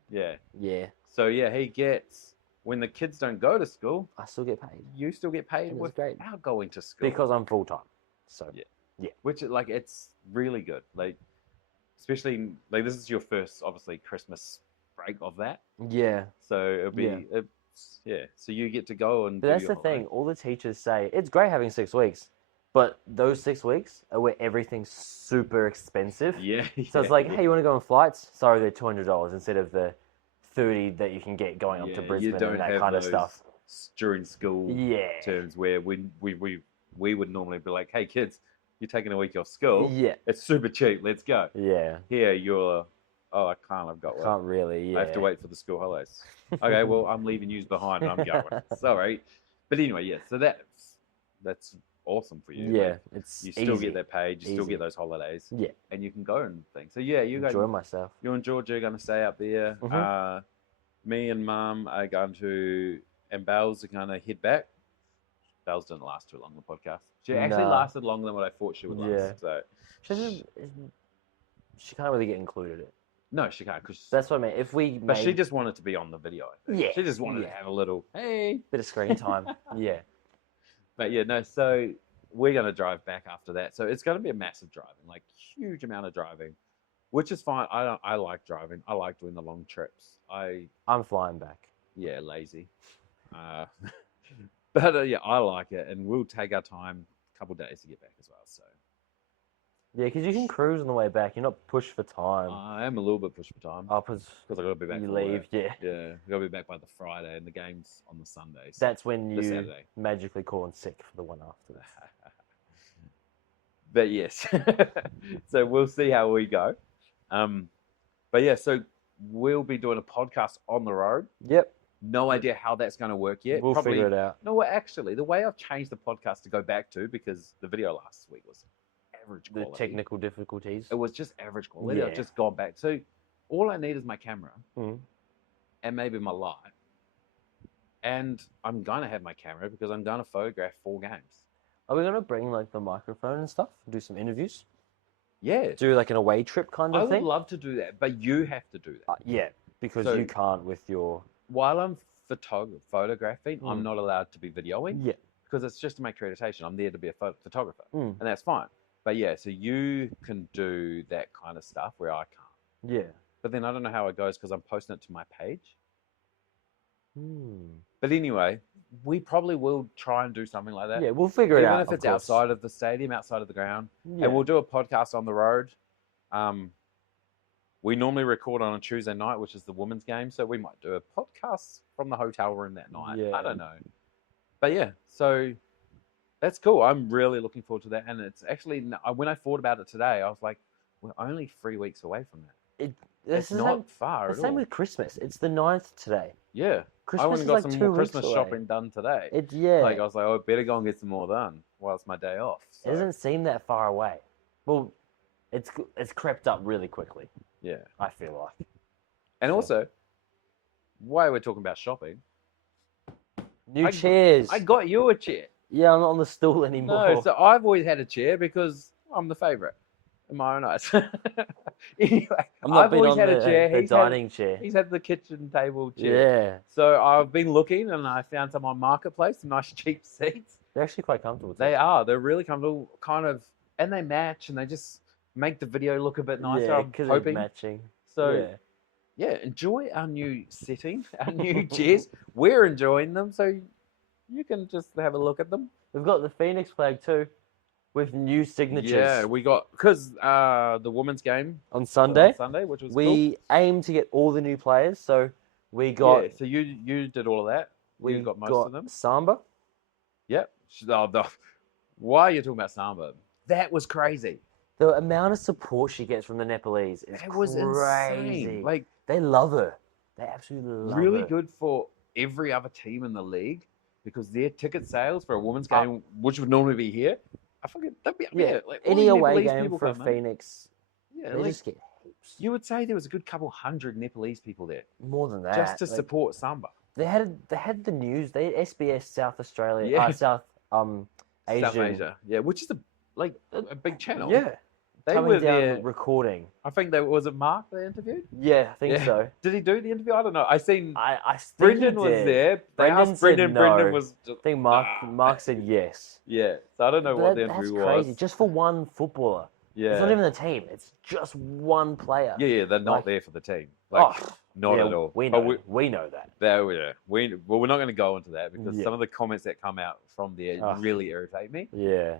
Yeah. Yeah, So yeah, he gets, when the kids don't go to school, I still get paid you still get paid And it's great. without going to school. because I'm full time. So Yeah. Which, like, it's really good. Like, especially, like, this is your first, obviously, Christmas break of that. yeah. So it'll be, Yeah. So you get to go and But do that's your the thing. holiday. All the teachers say it's great having 6 weeks, but those 6 weeks are where everything's super expensive. Yeah. So it's like, hey, you want to go on flights? Sorry, they're $200 instead of the 30 that you can get going up to you Brisbane don't and that have kind of those stuff. during school Yeah. terms where we would normally be like, hey, kids, you're taking a week off school. Yeah. It's super cheap. Let's go. Yeah. Here, you're, oh, I can't. I've got one. Can't really. Yeah. I have to wait for the school holidays. Okay, well, I'm leaving you behind and I'm going. Sorry. But anyway, yeah, so that's awesome for you. Yeah. Like, It's you still easy. get that paid, you still Easy. get those holidays, Yeah. and you can go and things. So yeah, Enjoy myself. you and George are going to stay up there. Mhm. Me and Mum are going to, and Bells are going to head back. Bells didn't last too long, the podcast. She actually Nah. lasted longer than what I thought she would last. Yeah. So She can't really get included. no, she can't. Cause That's what I mean. If we but made she just wanted to be on the video. I think. Yeah, She just wanted to yeah. have a little, hey. bit of screen time. Yeah. But yeah, no, so we're going to drive back after that. So it's going to be a massive driving, like huge amount of driving, which is fine. I like driving. I like doing the long trips. I'm flying back. Yeah, lazy. But yeah, I like it. And we'll take our time, a couple days to get back as well. So Yeah, because you can cruise on the way back. You're not pushed for time. I am a little bit pushed for time Up as because I got to be back you for leave. work. Yeah. Yeah, I got to be back by the Friday and the game's on the Sunday. So That's when the you Saturday. magically call in sick for the one after. But yes, so we'll see how we go. But yeah, so we'll be doing a podcast on the road. Yep. No idea how that's going to work yet. We'll Probably, figure it out. No, actually, the way I've changed the podcast to go back to, because the video last week was average The quality. technical difficulties. It was just average quality. Yeah. I've just gone back. So all I need is my camera Mm. and maybe my light. And I'm going to have my camera because I'm going to photograph 4 games. Are we gonna bring like the microphone and stuff? Do some interviews? Yeah. Do like an away trip kind I of would thing? love to do that, but you have to do that. Yeah, because So- you can't with your. While I'm photographing, I'm Mm. not allowed to be videoing Yeah. because it's just my accreditation. I'm there to be a photographer, Mm. and that's fine. But yeah, so you can do that kind of stuff where I can't. Yeah. But then I don't know how it goes because I'm posting it to my page. Hmm. But anyway, we probably will try and do something like that. Yeah, we'll figure it Even out. if of it's course. outside of the stadium, outside of the ground. Yeah. And we'll do a podcast on the road. We normally record on a Tuesday night, which is the women's game. So we might do a podcast from the hotel room that night. Yeah. I don't know. But yeah, so that's cool. I'm really looking forward to that. And it's actually, when I thought about it today, I was like, we're only 3 weeks away from that. This It's is not far the at same all. with Christmas. It's the 9th today. Yeah. Christmas I went is and got like some 2 more weeks Christmas away. shopping done today. Yeah. Like, I was like, oh, I better go and get some more done while it's my day off. It So, doesn't seem that far away. Well, it's crept up really quickly. yeah. I feel like. And So- also, while we're talking about shopping, New chairs. I got you a chair. Yeah, I'm not on the stool anymore. No, so I've always had a chair because I'm the favourite in my own eyes. Anyway, I'm not I've been always on had a the, chair. the dining chair. He's had the kitchen table chair. Yeah, So I've been looking and I found some on Marketplace, some nice cheap seats. they're actually quite comfortable. They are. They're really comfortable, kind of, and they match and they just make the video look a bit nicer. Yeah, I'm because hoping. it's matching. So yeah, enjoy our new setting, our new chairs. We're enjoying them, so you can just have a look at them. We've got the Phoenix flag too, with new signatures. Yeah, we got because the women's game on was Sunday. on Sunday, which was We aim to get all the new players, so we cool. got Yeah, so you did all of that. we You got most of them. Samba. Yep. Why are you talking about Samba? That was crazy. The amount of support she gets from the Nepalese is It was crazy. insane. Like They love her. They absolutely love her. really good for every other team in the league because their ticket sales for a women's game, which would normally be here, I forget. They'd be up Yeah, there. Like, all any these away Nepalese game people for come in. Phoenix, Yeah, they like, just get heaps. you would say there was a good couple hundred Nepalese people there More than that. just to like, support Samba. They had the news. They had SBS South Australia, Yeah. South Asian. South Asia, yeah, which is a big channel. Yeah, they coming were down there. recording. I think that was it. Mark they interviewed. Yeah, I think Yeah. so. Did he do the interview? I don't know. I seen I think Brendan he was did. there. They Brendan asked said Brendan. no. Brendan was. I think Mark said yes. Yeah, so I don't know But what the that's interview crazy. was. Just for one footballer. Yeah, It's not even the team. It's just one player. yeah, they're not like- there for the team. Like, not yeah, at all. We But know. We know that. yeah, we're not going to go into that because Yeah. some of the comments that come out from there Ugh. really irritate me. Yeah.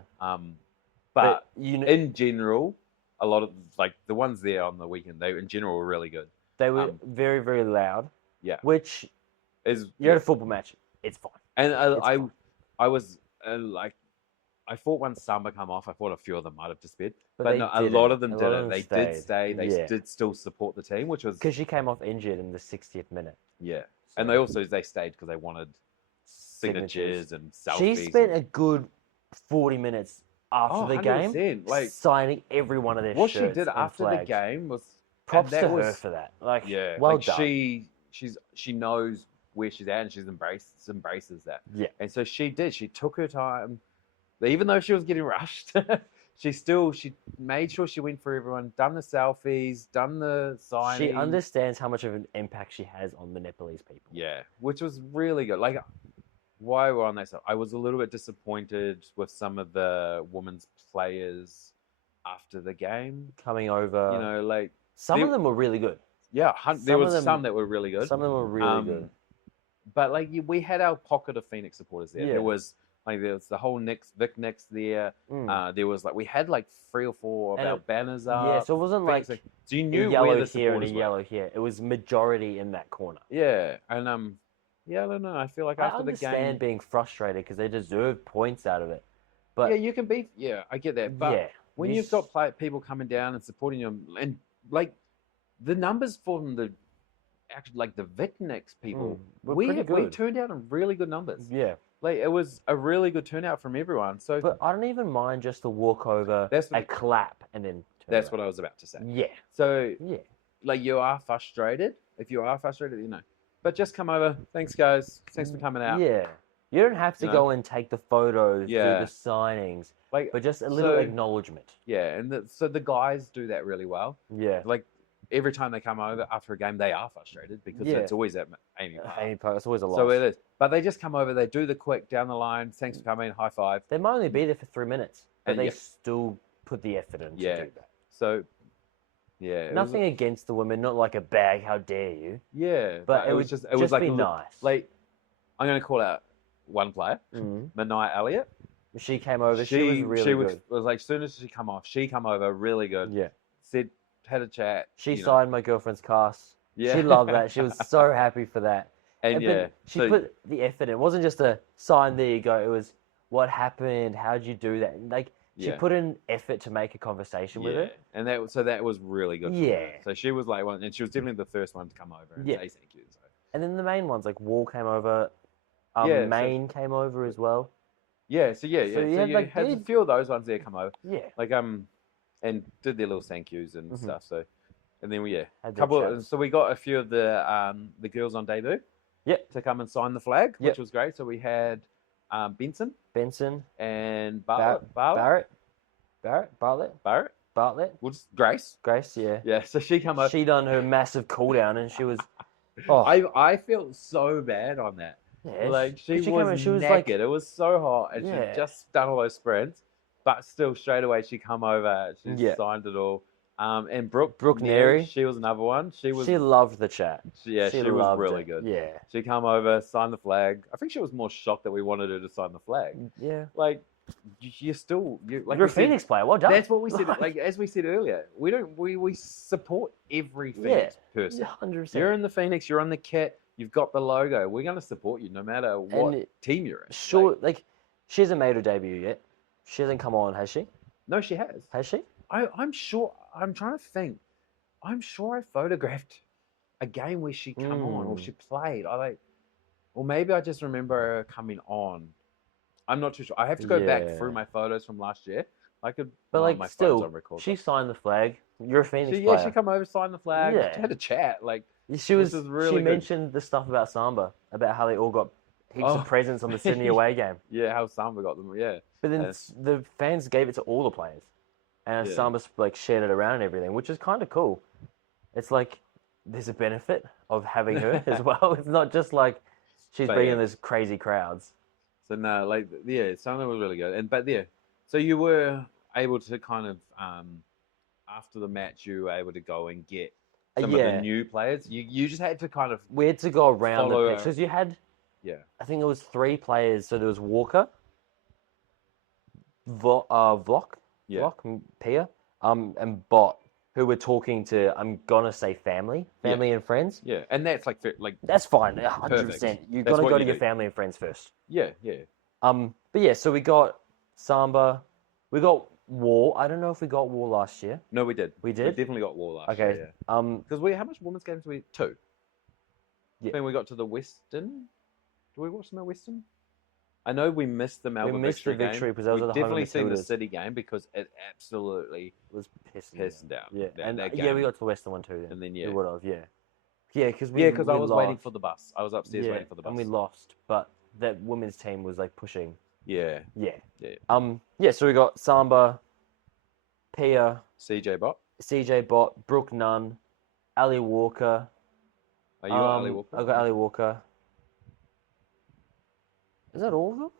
But you know, in general, a lot of like the ones there on the weekend, they in general were really good. they were um, very, very loud. Yeah. Which Is you're at a football match. It's fine. and It's fine. I was like, I thought once Samba come off, I thought a few of them might have disappeared, but they no, a didn't. lot of them A lot didn't. of them They stayed. did stay. They Yeah. did still support the team, which was Because she came off injured in the 60th minute. yeah. So And they stayed because they wanted signatures and selfies. She spent a good 40 minutes after the game 100%, like signing every one of their what she shirts did and after the flags. game was Props and to that her was- for that. Like, yeah. well like done. she knows where she's at and embraces that. Yeah. And so she did. She took her time, even though she was getting rushed. she made sure she went for everyone, done the selfies, done the signing. She understands how much of an impact she has on the Nepalese people. Yeah, which was really good. Like, why we're on that stuff, I was a little bit disappointed with some of the women's players after the game. Coming over. You know, like some they- of them were really good. yeah, there Some of was them- some that were really good. Some of them were really good. But like we had our pocket of Phoenix supporters there. Yeah. There was the whole Vic Nix there. Mm. There was we had like 3 or 4 of And our banners up. Yeah, so it wasn't like Phoenix, so you a knew where yellow the here and a supporters were. yellow here. It was majority in that corner. Yeah, and yeah, I don't know. I feel like I after the understand game, being frustrated because they deserve points out of it. But yeah, you can be. Yeah, I get that. But yeah, when you've got people coming down and supporting them, and like the numbers from the actually like the Vitnix people, We're we pretty we good. turned out in really good numbers. Yeah. Like it was a really good turnout from everyone. So But I don't even mind just a walk over, That's a what- clap, and then turn that's around. what I was about to say. Yeah. So Yeah. like you are frustrated. If you are frustrated, you know. But just come over. Thanks, guys. Thanks for coming out. Yeah. You don't have to You go know? and take the photos, Yeah. do the signings, Like, but just a little so- acknowledgement. yeah, and so the guys do that really well. Yeah. Like every time they come over after a game, they are frustrated because Yeah. it's always at Amy Park. Amy Park, it's always a loss. So it is. But they just come over. They do the quick down the line. Thanks for coming. High five. They might only be there for 3 minutes, but they Yeah. still put the effort in Yeah. to do that. So yeah, it Nothing against the women, not like a bag, how dare you. yeah, But it was would just just like be a nice. Like I'm going to call out one player, Mm. Minai Elliott. She came over, she was really good. was like, as soon as she come off, she come over really good. Yeah. Said, had a chat. She you know. signed my girlfriend's cast. Yeah. She loved that. She was so happy for that. And But yeah, she so- put the effort in. It wasn't just a sign, there you go. It was what happened, how'd you do that? Like, she Yeah. put in effort to make a conversation with her. and that was really good. for her. Yeah. So she was like one, and she was definitely the first one to come over and Yeah. say thank you. So. And then the main ones, like Wall came over, Yeah, so- Maine came over as well. Yeah, so So you had, like, had a good- few of those ones there come over, Yeah. like and did their little thank yous and Mhm. stuff. So, and then Had their couple. chats. So we got a few of the girls on debut. Yep. To come and sign the flag, Yep. which was great. So we had Benson Benson, and Barrett, Barrett. Well, just Grace. Grace, yeah. Yeah. So she come over. She done her massive cool down and she was, oh, I felt so bad on that. yeah, Like she 'cause was, came in, she was naked. like, It was so hot, and Yeah. she just done all those sprints. But still, straight away she come over. She Yeah. signed it all. And Brooke Neri. she was another one. She was she loved the chat. she was loved really it. good. Yeah. She come over, signed the flag. I think she was more shocked that we wanted her to sign the flag. Yeah. Like you're still like You're a we said, Phoenix player. Well done. That's what we said. Like as we said earlier, we support every Phoenix person. 100%. You're in the Phoenix. You're on the kit. You've got the logo. We're going to support you no matter what And team you're in. Sure, like, she hasn't made her debut yet. She hasn't come on, has she? No, she has. Has she? I'm sure. I'm trying to think. I'm sure I photographed a game where she come on or she played. Or maybe I just remember her coming on. I'm not too sure. I have to go back Yeah. through my photos from last year. I could, But, my like, phone's still, on record, she but- signed the flag. You're a Phoenix She, player. yeah, she come over, signed the flag, Yeah. had a chat. Like, She was. is really she good. mentioned the stuff about Samba, about how they all got heaps Oh. of presents on the Sydney away game. yeah, how Samba got them. Yeah, But then Yeah. the fans gave it to all the players, and Yeah. Samba like shared it around and everything, which is kind of cool. It's like there's a benefit of having her as well. It's not just like she's But bringing yeah. those crazy crowds. so no, like yeah, Samba was really good. But yeah, so you were able to kind of after the match, you were able to go and get some of Yeah. the new players. You just had to kind of We had to go around Follow the pitch her. because you had, yeah. I think it was 3 players. So there was Walker, Vlok, Yeah. Pia, and Bot, who were talking to, I'm gonna say family and friends. Yeah, and that's like That's fine, 100%. You That's gotta what go you to your do. family and friends first. yeah. But yeah, so we got Samba, we got War. I don't know if we got War last year. No, we did. We We did? definitely got War last Okay. year. Um, Because how much women's games did we 2? Yeah. Then we got to the Western. Did we watch them at Western? I know we missed the Melbourne missed the victory victory game. because that was We've at the home of definitely seen the Matildas. City game because it absolutely it was pissing. pissed down. Yeah, and that yeah, we game. got to the Western one too. Then. And then We yeah, would have, yeah, because I was waiting for the bus. I was upstairs yeah, waiting for the bus. and we lost. But that women's team was like pushing. Yeah, Yeah. Yeah. Yeah. So we got Samba, Pia, CJ Bot. CJ Bot, Brooke Nunn, Ali Walker. Are you got Ali Walker? I got Ali Walker. Is that all of them?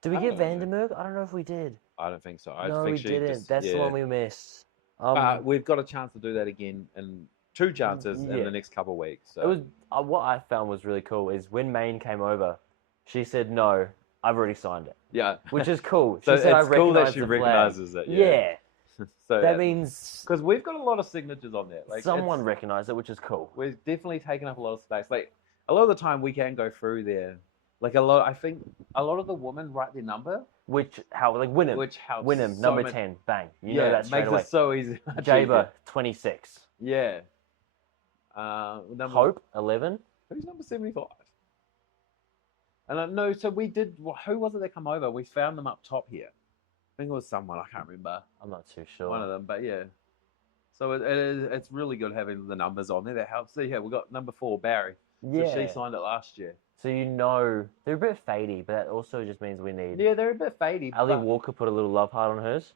Did we I get don't know. Vandermeer? I don't know if we did. I don't think so. I No, think we she didn't. just- That's the yeah. one we missed. But we've got a chance to do that again in 2 chances in yeah. the next couple of weeks. So. It was what I found was really cool is when Maine came over, she said, "No, I've already signed it," yeah. which is cool. She So said, it's "I cool that recognise she the flag." recognises it. Yeah, So that means because we've got a lot of signatures on there. Like someone it's- recognised it, which is cool. we've definitely taken up a lot of space. Like a lot of the time we can go through there. Like I think a lot of the women write their number Wynnum. which helps Wynnum, so number much. 10, bang. You know that straight makes away. it so easy. much Jaber, easier. 26. Yeah. Hope, 11. Who's number 75? And no, so we did. Who was it that come over? We found them up top here. I think it was someone. I can't remember. I'm not too sure. One of them, but yeah. So it's really good having the numbers on there. That helps. So yeah, we got number 4, Barry. Yeah. So she signed it last year. So you know they're a bit fadey, but that also just means we need. Yeah, they're a bit fadey. Ali Walker put a little love heart on hers.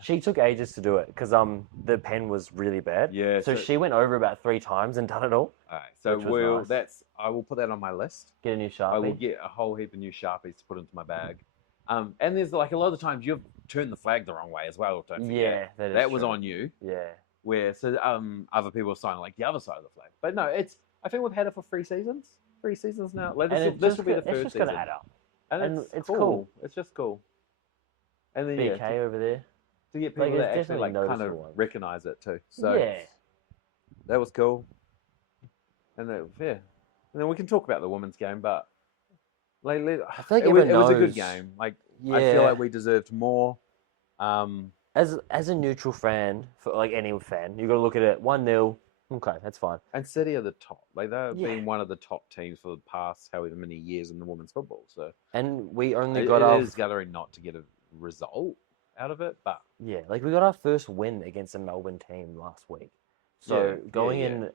She took ages to do it because the pen was really bad. Yeah. So she went over about 3 times and done it all. All right. So which was nice. I will put that on my list. Get a new Sharpie. I will get a whole heap of new Sharpies to put into my bag. And there's like a lot of times you've turned the flag the wrong way as well. Don't forget. Yeah, that was true. on you. Yeah. Where other people are signing like the other side of the flag. But no, I think we've had it for 3 seasons. 3 seasons now. Like, this will be the third It's just season. gonna add up. And it's cool. It's just cool. And then BK over there. to get people Like, that it's actually like definitely kind of noticeable ones. recognize it too. So Yeah. that was cool. And then, and then we can talk about the women's game, but like I feel like it everyone was a good knows. game. Like Yeah. I feel like we deserved more. As a neutral fan, for like any fan, you got to look at it 1-0. Okay, that's fine. And City are the top. Like they've Yeah. been one of the top teams for the past however many years in the women's football. So And we only it got our is guttering not to get a result out of it, but we got our first win against a Melbourne team last week. So going in,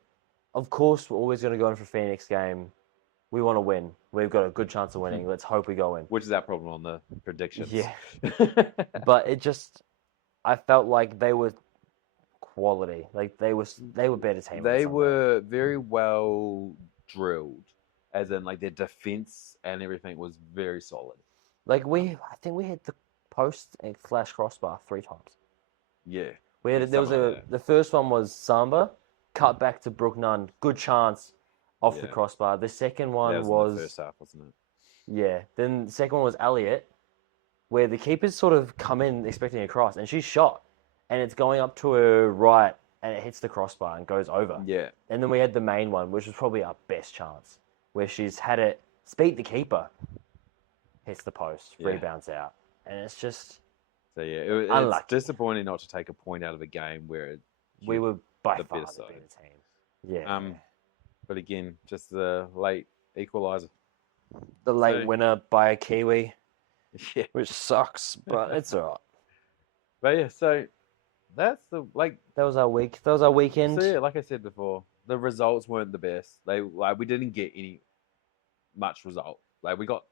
of course, we're always going to go in for a Phoenix game. We want to win. We've got a good chance of winning. Let's hope we go in. which is our problem on the predictions. Yeah. But I felt like they were quality. Like they were better team. They were very well drilled, as in like their defense and everything was very solid. Like I think we hit the post and flash crossbar 3 times. Yeah. The first one was Samba, cut back to Brooke Nunn, good chance off the Yeah. crossbar. The second one That was was in the first half, wasn't it? yeah. Then the second one was Elliot, where the keepers sort of come in expecting a cross, and she's shot, and it's going up to her right, and it hits the crossbar and goes over. Yeah. And then we had the main one, which was probably our best chance, where she's had it beat the keeper, hits the post, Yeah. rebounds out, and it's just So yeah, it's Unlucky. disappointing not to take a point out of a game where we were by the far better the side. better team. Yeah. But again, just the late equaliser. The late so- winner by a Kiwi, Yeah. which sucks, but it's alright. But yeah, so that's the That was our week. That was our weekend. So yeah, like I said before, the results weren't the best. We didn't get any much result. Like we got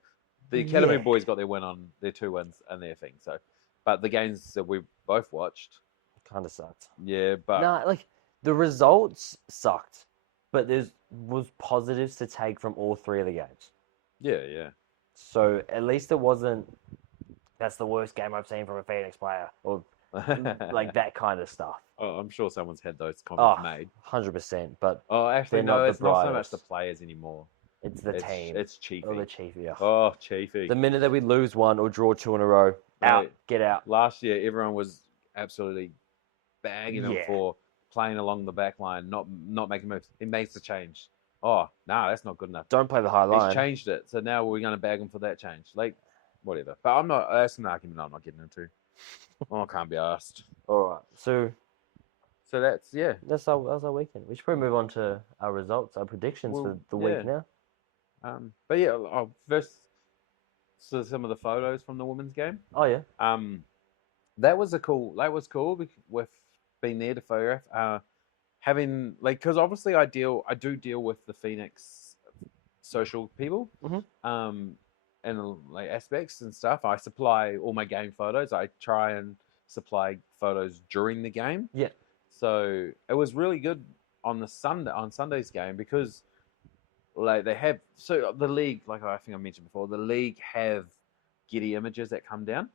the Academy Yeah. boys got their win on their 2 wins and their thing. So, but the games that we both watched, Kind of sucked. yeah, but Nah, like the results sucked, but was positives to take from all 3 of the games. yeah. So at least it wasn't. That's the worst game I've seen from a Phoenix player, or like that kind of stuff. Oh, I'm sure someone's had those comments Oh, made. 100%. But Oh, actually, they're no, not the it's not so much brightest. the players anymore. it's the team. It's Chiefy. or the Chiefy. Yeah. Oh, Chiefy. The minute that we lose one or draw 2 in a row, out, Right. get out. Last year, everyone was absolutely bagging him Yeah. for playing along the back line, not making moves. He makes the change. Oh, no, that's not good enough. Don't play the high line. He's changed it, so now we're going to bag him for that change. Like, whatever. But that's an argument I'm not getting into. I can't be asked. All right. So So that's, that was our weekend. We should probably move on to our results, our predictions Well, for the yeah. week now. But yeah, first, so some of the photos from the women's game. Oh yeah. That was cool with being there to photograph. Having because obviously I do deal with the Phoenix social people, and like aspects and stuff. I supply all my game photos. I try and supply photos during the game. Yeah. So it was really good on Sunday's game because like they have the league, like I think I mentioned before, the league have Getty images that come down.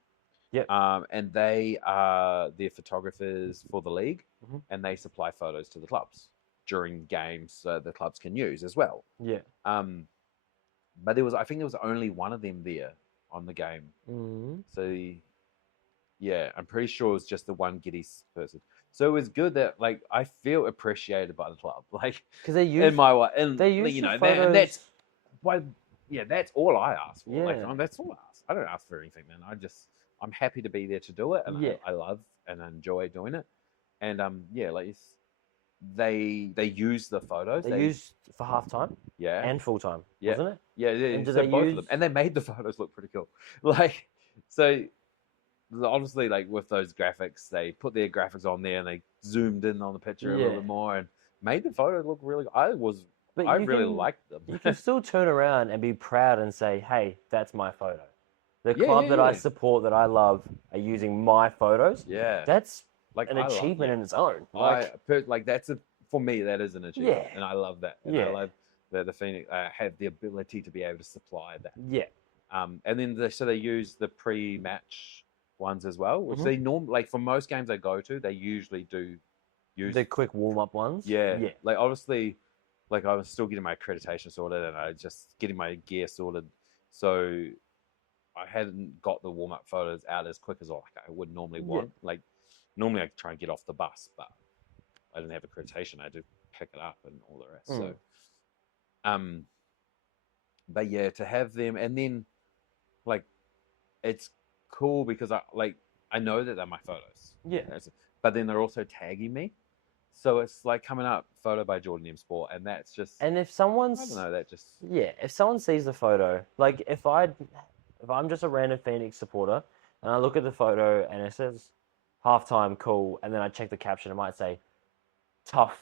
Yep. And they are their photographers for the league, Mhm. and they supply photos to the clubs during games so the clubs can use as well. Yeah. But I think there was only one of them there on the game. Mm-hmm. So yeah, I'm pretty sure it was just the one Getty person. So it was good that like I feel appreciated by the club, like Because they use in my way, and they use you the know, photos- and that's why. Yeah, that's all I asked for. Yeah. Like, that's all I asked. I don't ask for anything, man. I'm happy to be there to do it, and Yeah. I love and I enjoy doing it. And yeah, like they use the photos. They used for halftime yeah and full time, yeah wasn't it? yeah yeah. And do So they both of use? them, and they made the photos look pretty cool. Like so, honestly, like with those graphics, they put their graphics on there and they zoomed in on the picture a little Yeah. bit more and made the photo look really. But I you really can liked them. you can still turn around and be proud and say, "Hey, that's my photo." The Yeah, club yeah, that I yeah. support, that I love, are using my photos. Yeah, That's like an I love. achievement Yeah. in its own. Like that's a for me that is an achievement, Yeah. and I love that, and I Yeah. love that the Phoenix have the ability to be able to supply that. Yeah. And then so they use the pre-match ones as well, which Mhm. they like for most games I go to, they usually do use. The quick warm up ones. Yeah, Yeah. like obviously, like I was still getting my accreditation sorted, and I was just getting my gear sorted, so I hadn't got the warm up photos out as quick as I would normally Yeah. want. Like normally I try and get off the bus, but I didn't have accreditation. I had to pick it up and all the rest. So, but yeah, to have them, and then like it's cool because I know that they're my photos. Yeah. But then they're also tagging me. So it's like coming up photo by Jordan M Sport, and that's just And if I someone's don't know, that just if someone sees the photo, like if I'm just a random Phoenix supporter and I look at the photo and it says halftime cool, and then I check the caption, it might say tough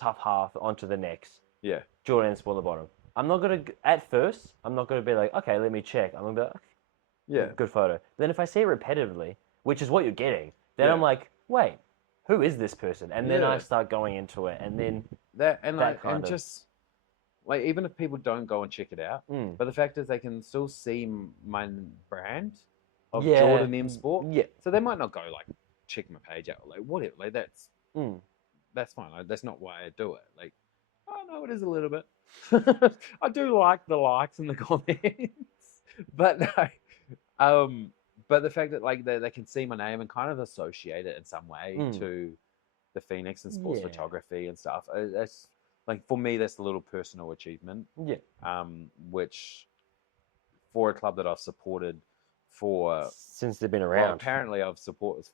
half onto the next. yeah. Jordan Sport on the bottom. I'm not gonna at first. I'm not gonna be like, okay, let me check. I'm gonna be like, Yeah. good photo. Then if I see it repetitively, which is what you're getting, then I'm Yeah. like, wait, who is this person? And then I Yeah. start going into it, and then That and that like kind and of- just like even if people don't go and check it out, but the fact is they can still see my brand of Jordan M Sport. Yeah. So they might not go like check my page out, like whatever. Like Mm. that's fine. Like, that's not why I do it. Like, oh no, it is a little bit. I do like the likes and the comments, but no. But the fact that like they can see my name and kind of associate it in some way to the Phoenix and sports Yeah. photography and stuff. That's like for me, that's a little personal achievement. Yeah. Which for a club that I've supported for Since they've been well, around. apparently I've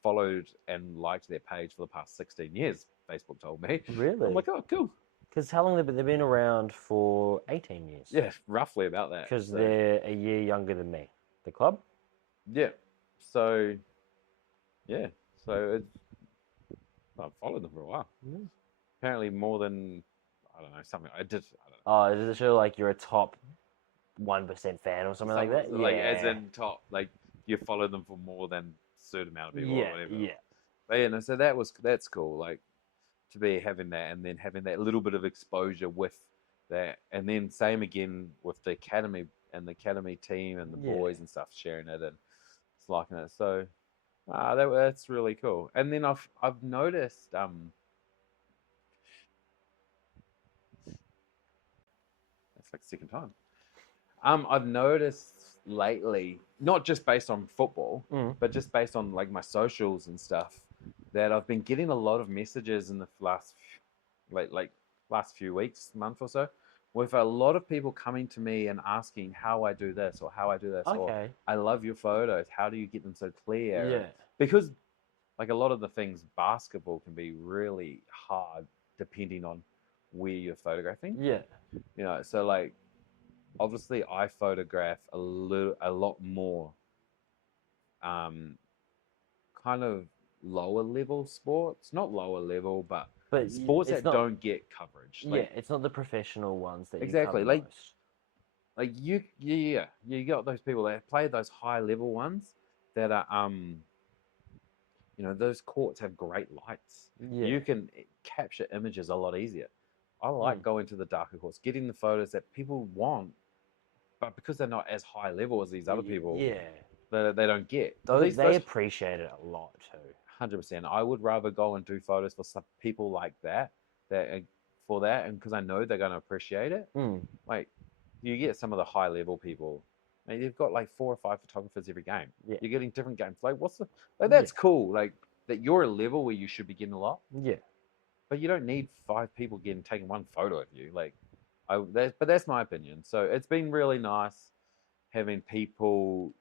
followed and liked their page for the past 16 years. Facebook told me. Really? I'm like, oh, cool. Because how long they've been around for 18 years? Yeah, roughly about that. Because So, they're a year younger than me. The club? yeah. So, yeah. So I've followed them for a while. Mm. Apparently more than, I don't know, something. I don't know. Oh, does it show like you're a top 1% fan or something like that? Like, yeah. as in top, like, you follow them for more than a certain amount of people or whatever. Yeah. But yeah, no, so that's cool. Like, to be having that and then having that little bit of exposure with that. And then same again with the academy and the academy team and the boys and stuff sharing it and it's liking it. So that's really cool. And then I've noticed that's like the second time. I've noticed lately, not just based on football, but just based on like my socials and stuff, that I've been getting a lot of messages in the last few weeks, month or so, with a lot of people coming to me and asking how I do this or how I do this, or I love your photos. How do you get them so clear? Yeah. Because like a lot of the things, basketball can be really hard depending on where you're photographing. Yeah. You know, so like obviously I photograph a lot more kind of lower level sports, not lower level, but sports that don't get coverage. Like, it's not the professional ones that exactly you cover like most. like you got those people that play those high level ones that are those courts have great lights. Yeah. You can capture images a lot easier. I like going to the darker courts, getting the photos that people want, but because they're not as high level as these other people, they don't get. They appreciate it a lot too. 100%. I would rather go and do photos for some people like that, and because I know they're going to appreciate it. Like you get some of the high level people, and you've got like 4 or 5 photographers every game. Yeah. You're getting different games. Like that's cool. Like that you're a level where you should be getting a lot. Yeah. But you don't need 5 people taking one photo of you. Like, but that's my opinion. So it's been really nice having people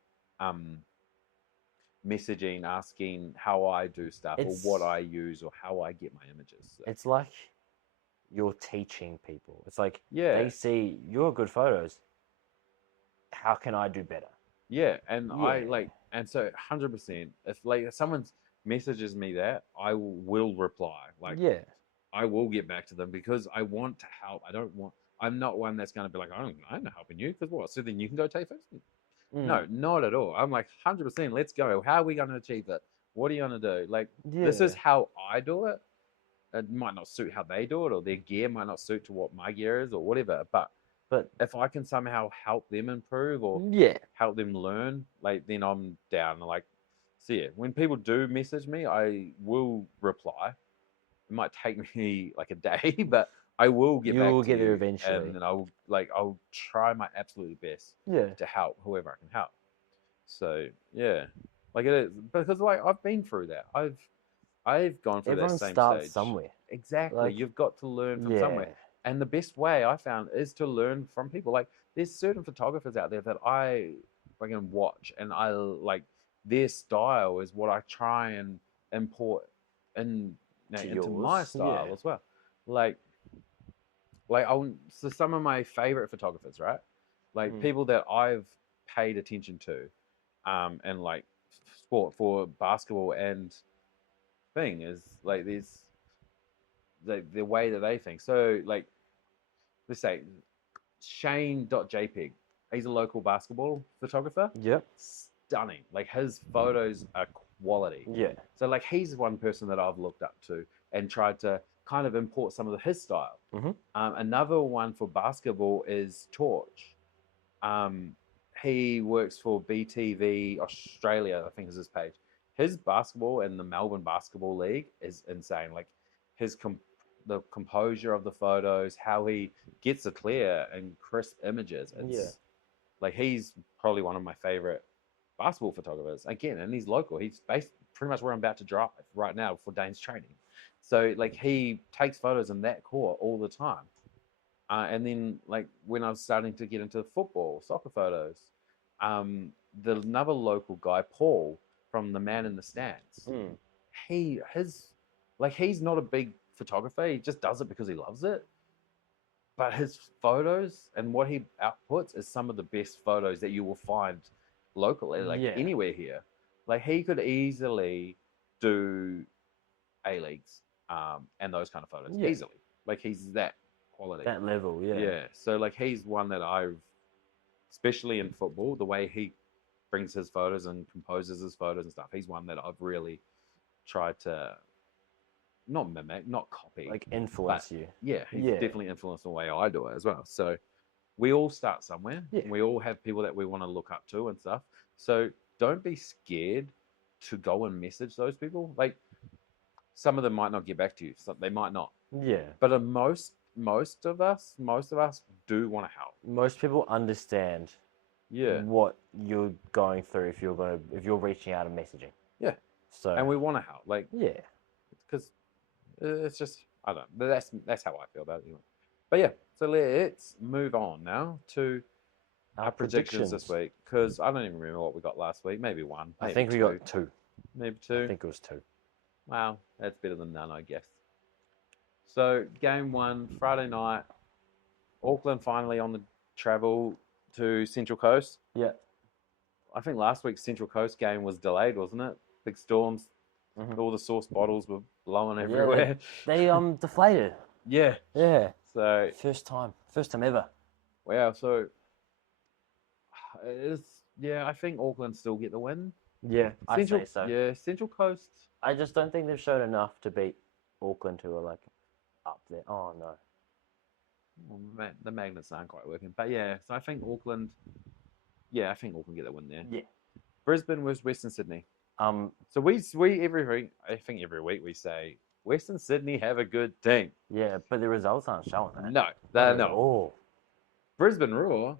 messaging, asking how I do stuff or what I use or how I get my images. So, It's like you're teaching people. It's like yeah, they see your good photos. How can I do better? yeah, and I Yeah. like, and so 100%. If like someone messages me that, I will reply. Like, Yeah. I will get back to them because I want to help. I don't want. I'm not one that's going to be like, I'm not helping you because what? So then you can go take photos. No, not at all. I'm like 100%. Let's go. How are we going to achieve it? What are you going to do? Like, this is Yeah. how I do it. It might not suit how they do it, or their gear might not suit to what my gear is, or whatever. But But if I can somehow help them improve or yeah. help them learn, like then I'm down. Like, so yeah, when people do message me, I will reply. It might take me like a day, but I will get back You'll to get there you, eventually. and then I'll try my absolute best Yeah. to help whoever I can help. So yeah, like it is because like I've been through that. I've gone through Everyone that same starts stage. somewhere. Exactly. Like, You've got to learn from yeah. somewhere. And the best way I found is to learn from people. Like there's certain photographers out there that I fucking watch and I like their style is what I try and import in, To into my yours, style yeah. as well. Like so some of my favorite photographers, right? Like people that I've paid attention to, and like sport for basketball and thing is like there's the way that they think. So like let's say Shane.jpg. He's a local basketball photographer. Yep. Stunning. Like his photos are quality. Yeah. So like he's one person that I've looked up to and tried to kind of import some of his style. Another one for basketball is Torch. He works for BTV Australia, I think is his page. His basketball in the Melbourne Basketball League is insane. Like his the composure of the photos, how he gets the clear and crisp images. It's like he's probably one of my favorite basketball photographers. Again, and he's local. He's based pretty much where I'm about to drive right now for Dane's training. So like he takes photos in that court all the time. And then like when I was starting to get into football, soccer photos, another local guy, Paul from The Man in the Stands, he's not a big photographer. He just does it because he loves it. But his photos and what he outputs is some of the best photos that you will find locally, like anywhere here. Like he could easily do A-leagues and those kind of photos easily. Like he's that quality. That level, yeah. Yeah. So like he's one that I've, especially in football, the way he brings his photos and composes his photos and stuff, he's one that I've really tried to not mimic, not copy. Like influence you. Yeah, he's definitely influenced the way I do it as well. So we all start somewhere. Yeah. We all have people that we want to look up to and stuff. So don't be scared to go and message those people. Like some of them might not get back to you. So they might not. Yeah. But most of us do want to help. Most people understand what you're going through if you're reaching out and messaging. Yeah. So and we want to help. Like because it's just I don't know. But that's how I feel about it anyway. But yeah, so let's move on now to our predictions this week because I don't even remember what we got last week. Maybe one. Maybe I think we got two. Maybe two. I think it was two. Wow, that's better than none, I guess. So game 1, Friday night, Auckland finally on the travel to Central Coast. Yeah. I think last week's Central Coast game was delayed, wasn't it? Big storms. All the sauce bottles were blowing everywhere. They deflated. Yeah. Yeah. So first time ever. Wow. So I think Auckland still get the win. Yeah, I say so. Yeah, Central Coast. I just don't think they've shown enough to beat Auckland, who are like up there. Oh no. Well, the magnets aren't quite working, but yeah. So I think Auckland. Yeah, I think Auckland get the win there. Yeah. Brisbane was Western Sydney. So we I think every week we say Western Sydney have a good team. Yeah, but the results aren't showing that. No, they're not. Oh. Brisbane Roar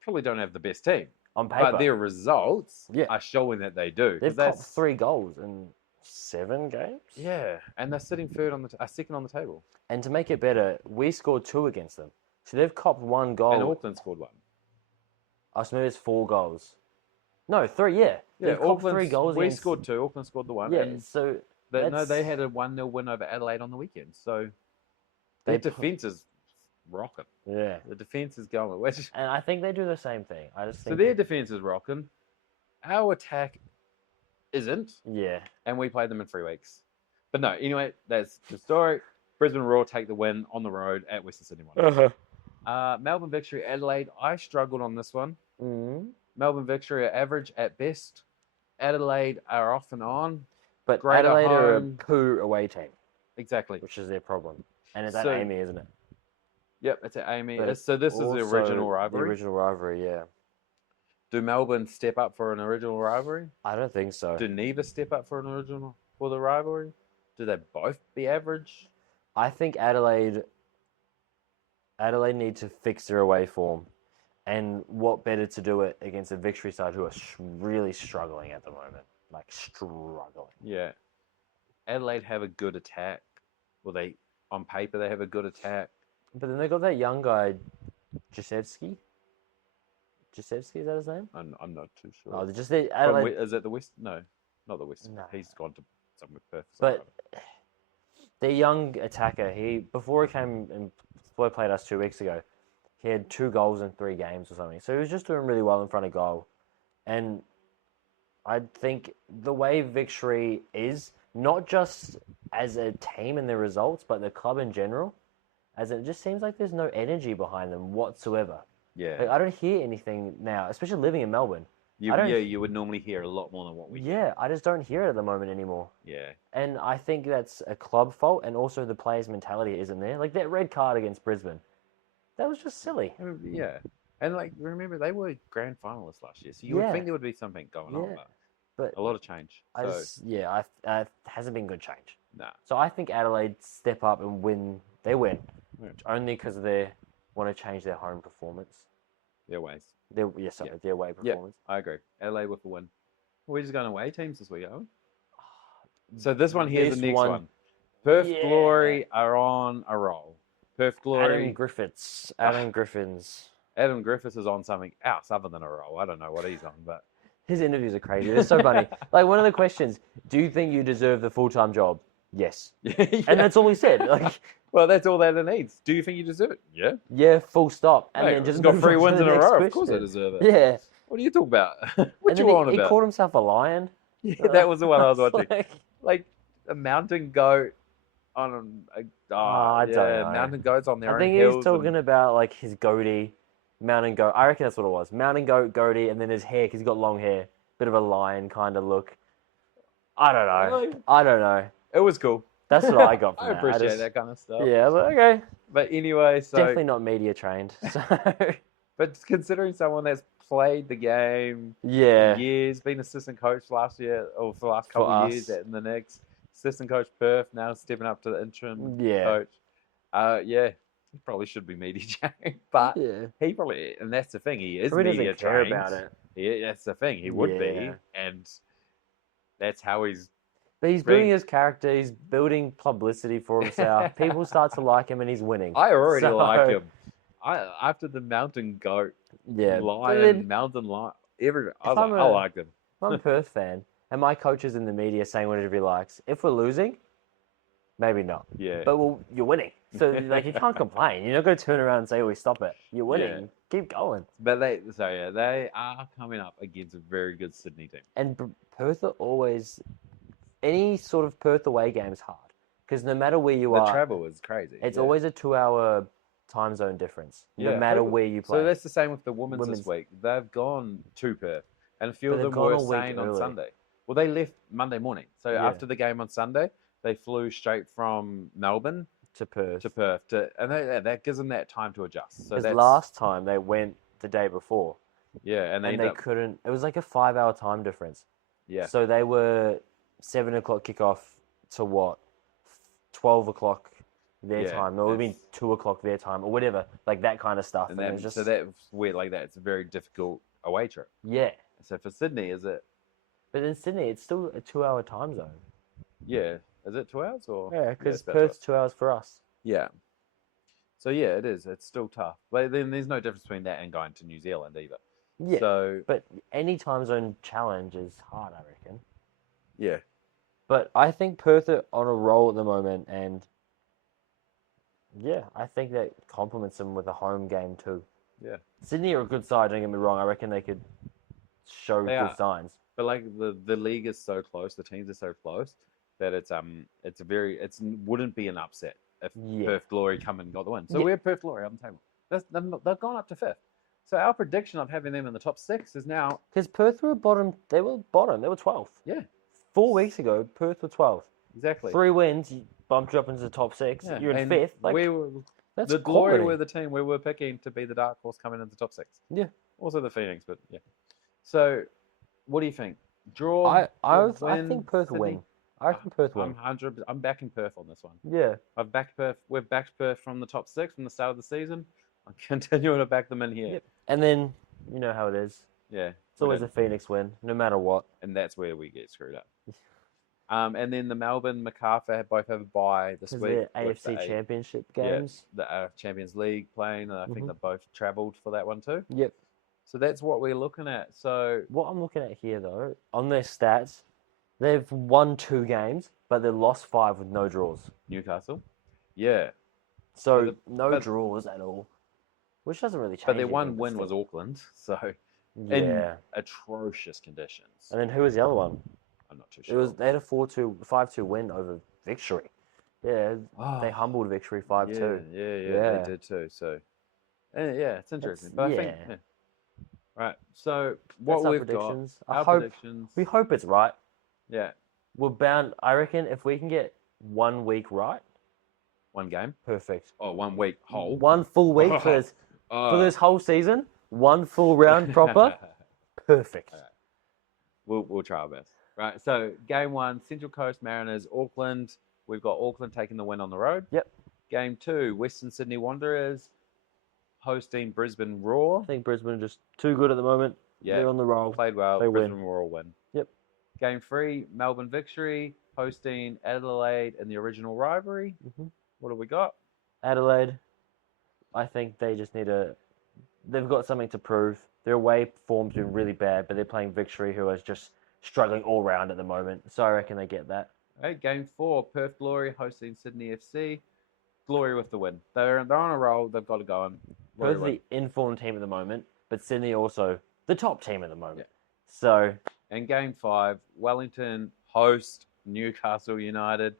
probably don't have the best team on paper, but their results are showing that they do. They've got 3 goals in 7 games. Yeah, and they're sitting second on the table. And to make it better, we scored 2 against them, so they've copped 1 goal. And Auckland scored 1. so maybe it's 4 goals. No, 3. Yeah, Yeah, they've copped 3 Auckland. goals. We against... scored 2. Auckland scored the 1. Yeah, And so they had a 1-0 win over Adelaide on the weekend. So their They defense is rocking. Yeah, The defense is going. Which, and I think they do the same thing. I just so think their defense is rocking. Our attack isn't, yeah. and we played them in 3 weeks. But no, anyway, that's the story. Brisbane Roar take the win on the road at Western Sydney. Melbourne victory, Adelaide. I struggled on this one. Mm. Melbourne victory are average at best. Adelaide are off and on. But Great at Adelaide are a home. poo away team, Exactly. which is their problem, and it's at So- Amy, isn't it? Yep, it's at Amy. But So this is the Also, original rivalry. The original rivalry, yeah. Do Melbourne step up for an original rivalry? I don't think so. Do neither step up for the rivalry? Do they both be average? I think Adelaide need to fix their away form, and what better to do it against a victory side who are really struggling at the moment, like struggling. Yeah. Adelaide have a good attack. Well, on paper they have a good attack. But then they got that young guy, Jasevsky. Jasevsky, is that his name? I'm not too sure. Oh, just the Adelaide. Is it the West? No, not the West. No. He's gone to somewhere Perth. But the young attacker, before he came and played us 2 weeks ago, he had 2 goals in 3 games or something. So he was just doing really well in front of goal. And I think the way Victory is, not just as a team and their results, but the club in general, as it just seems like there's no energy behind them whatsoever. yeah, Like, I don't hear anything now, especially living in Melbourne. you would normally hear a lot more than what we hear. I just don't hear it at the moment anymore. Yeah, And I think that's a club fault, and also the players' mentality isn't there. Like that red card against Brisbane, that was just silly. yeah. And like, remember they were grand finalists last year, so you would Yeah. think there would be something going on. Yeah. But But a lot of change. hasn't been good change. Nah. So I think Adelaide step up and win. They win Yeah. only because they want to change their home performance. Their ways. Their Yeah. their away Yeah. performance. I agree. Adelaide with the win. We're just going away teams this week, aren't we? So this one here's This the next one- one. Perth Yeah. Glory are on a roll. Perth Glory. Adam Griffins. Adam Griffiths is on something else other than a roll. I don't know what he's on, but His interviews are crazy. They're so funny. Like one of the questions: do you think you deserve the full-time job? Yes. yeah. And that's all he said. Like, well, that's all that it needs. Do you think you deserve it? Yeah. yeah, full stop. And Mate, then just he's got move 3 on to wins the in a next row. Of course I question. deserve it. Yeah. What are you talking about? what And you then on he about? called himself a lion. Yeah, that was the one I was watching. Like, Like a mountain goat on I don't know. mountain goats on their I own think he hills. was talking about like his goatee, mountain goat. I reckon that's what it was. Mountain goat, goatee, and then his hair, because he's got long hair. Bit of a lion kind of look. I don't know. Really? I don't know. It was cool. That's what I got from I that. appreciate just- that kind of stuff. Yeah, I was like, okay. But anyway, so Definitely not media trained. So, but considering someone that's played the game yeah. for years, been assistant coach last year or for the last For couple of years us. in the Nix, assistant coach Perth, now stepping up to the interim Yeah. coach. Yeah, he probably should be media trained, but Yeah. he probably, and that's the thing, he is Probably media doesn't care trained. about it. Yeah, that's the thing, he would be, Yeah. and that's how he's. But he's Being- building his character. He's building publicity for himself. People start to like him, and he's winning. I already So- like him. After the mountain goat, Yeah. but lion, then mountain lion, everything. I If was like, I'm I a- liked him. if I'm a Perth fan, and my coach is in the media saying whatever he likes. If we're losing, maybe not. Yeah. But you're winning. So like you can't complain. You're not going to turn around and say, "We stop it." You're winning. Yeah. Keep going. But they are coming up against a very good Sydney team. And Perth are always any sort of Perth away game is hard because no matter where you The are, travel is crazy. it's yeah. always a 2-hour time zone difference. No Yeah. matter where you play. So that's the same with the women's Women's- this week. They've gone to Perth, and a few But of they've them gone were a week saying on early. Sunday. Well, they left Monday morning. So Yeah. after the game on Sunday, they flew straight from Melbourne to Perth. to Perth, and that gives them that time to adjust. So Because that's last time they went the day before, yeah, and they and end they up, couldn't. It was like a 5-hour time difference. yeah, So they were 7 o'clock kickoff to what, 12 o'clock their Yeah, time. It would have been that's- 2 o'clock their time or whatever, like that kind of stuff. and And it that, was just so that's weird like that. It's a very difficult away trip. yeah. So for Sydney, is it? But in Sydney, it's still a 2-hour time zone. Yeah, is it 2 hours or? Yeah, because it's about Perth's 2 hours for us. Yeah. So yeah, it is. It's still tough. But then there's no difference between that and going to New Zealand either. Yeah. So But any time zone challenge is hard, I reckon. yeah, But I think Perth are on a roll at the moment, and yeah, I think that complements them with a home game too. yeah, Sydney are a good side, don't get me wrong. I reckon they could show they good are. signs. But like the league is so close, the teams are so close that it's wouldn't be an upset if Yeah. Perth Glory come and got the win. So Yeah. we're Perth Glory on the table. They've gone up to 5th. So our prediction of having them in the top 6 is now Because Perth were bottom. They were bottom. They were 12th. yeah, 4 weeks ago, Perth were 12th. exactly. 3 wins, you bumped you up into the top 6. Yeah, You're in and 5th. Like, we were that's the Glory quality. were the team we were picking to be the dark horse coming into the top 6. Yeah. Also the Phoenix, but yeah. So what do you think? Draw? I win, think Perth will Sydney? win. I reckon Perth win. I'm backing Perth on this one. Yeah. I've backed Perth. We've backed Perth from the top 6 from the start of the season. I'm continuing to back them in here. Yep. And then, you know how it is. Yeah. It's always a Phoenix win, no matter what. And that's where we get screwed up. And then the Melbourne, Macarthur both have a bye this Because week. they're with AFC the Championship yeah, games. the Champions League playing, and I think Mhm. they both travelled for that one too. Yep. So that's what we're looking at. So What I'm looking at here, though, on their stats, they've won 2 games, but they've lost 5 with no draws. Newcastle, yeah, So no but- draws at all, which doesn't really change. but their anything, one but win was still. Auckland, so Yeah. in atrocious conditions. And then who was the other one? I'm not too It sure. was they had a 5-2 win over Victory. Yeah, Oh, they humbled Victory 5-2. Yeah, Yeah. they did too. So, yeah, it's interesting. That's- But I yeah. think, yeah. Right. So what That's our we've got, predictions. our hope predictions. we hope it's right. Yeah, We're bound. I reckon if we can get 1 week right, one game. perfect. Oh, 1 week whole. 1 full week for this whole season. 1 full round proper. Perfect. Alright. We'll try our best. Right. So game 1, Central Coast Mariners, Auckland. We've got Auckland taking the win on the road. Yep. Game 2, Western Sydney Wanderers hosting Brisbane Roar. I think Brisbane are just too good at the moment. Yeah. They're on the roll. Played well. They win. Brisbane Roar win. Yep. Game 3, Melbourne Victory hosting Adelaide in the original rivalry. Mhm. What have we got? Adelaide, I think they just need to. They've got something to prove. Their away form's been really bad, but they're playing Victory, who is just struggling all round at the moment. So I reckon they get that. Okay, game 4, Perth Glory hosting Sydney FC. Glory with the win. They're on a roll. They've got to go on. Perth are the informed team at the moment, but Sydney also the top team at the moment. Yeah. So And game 5, Wellington host Newcastle United.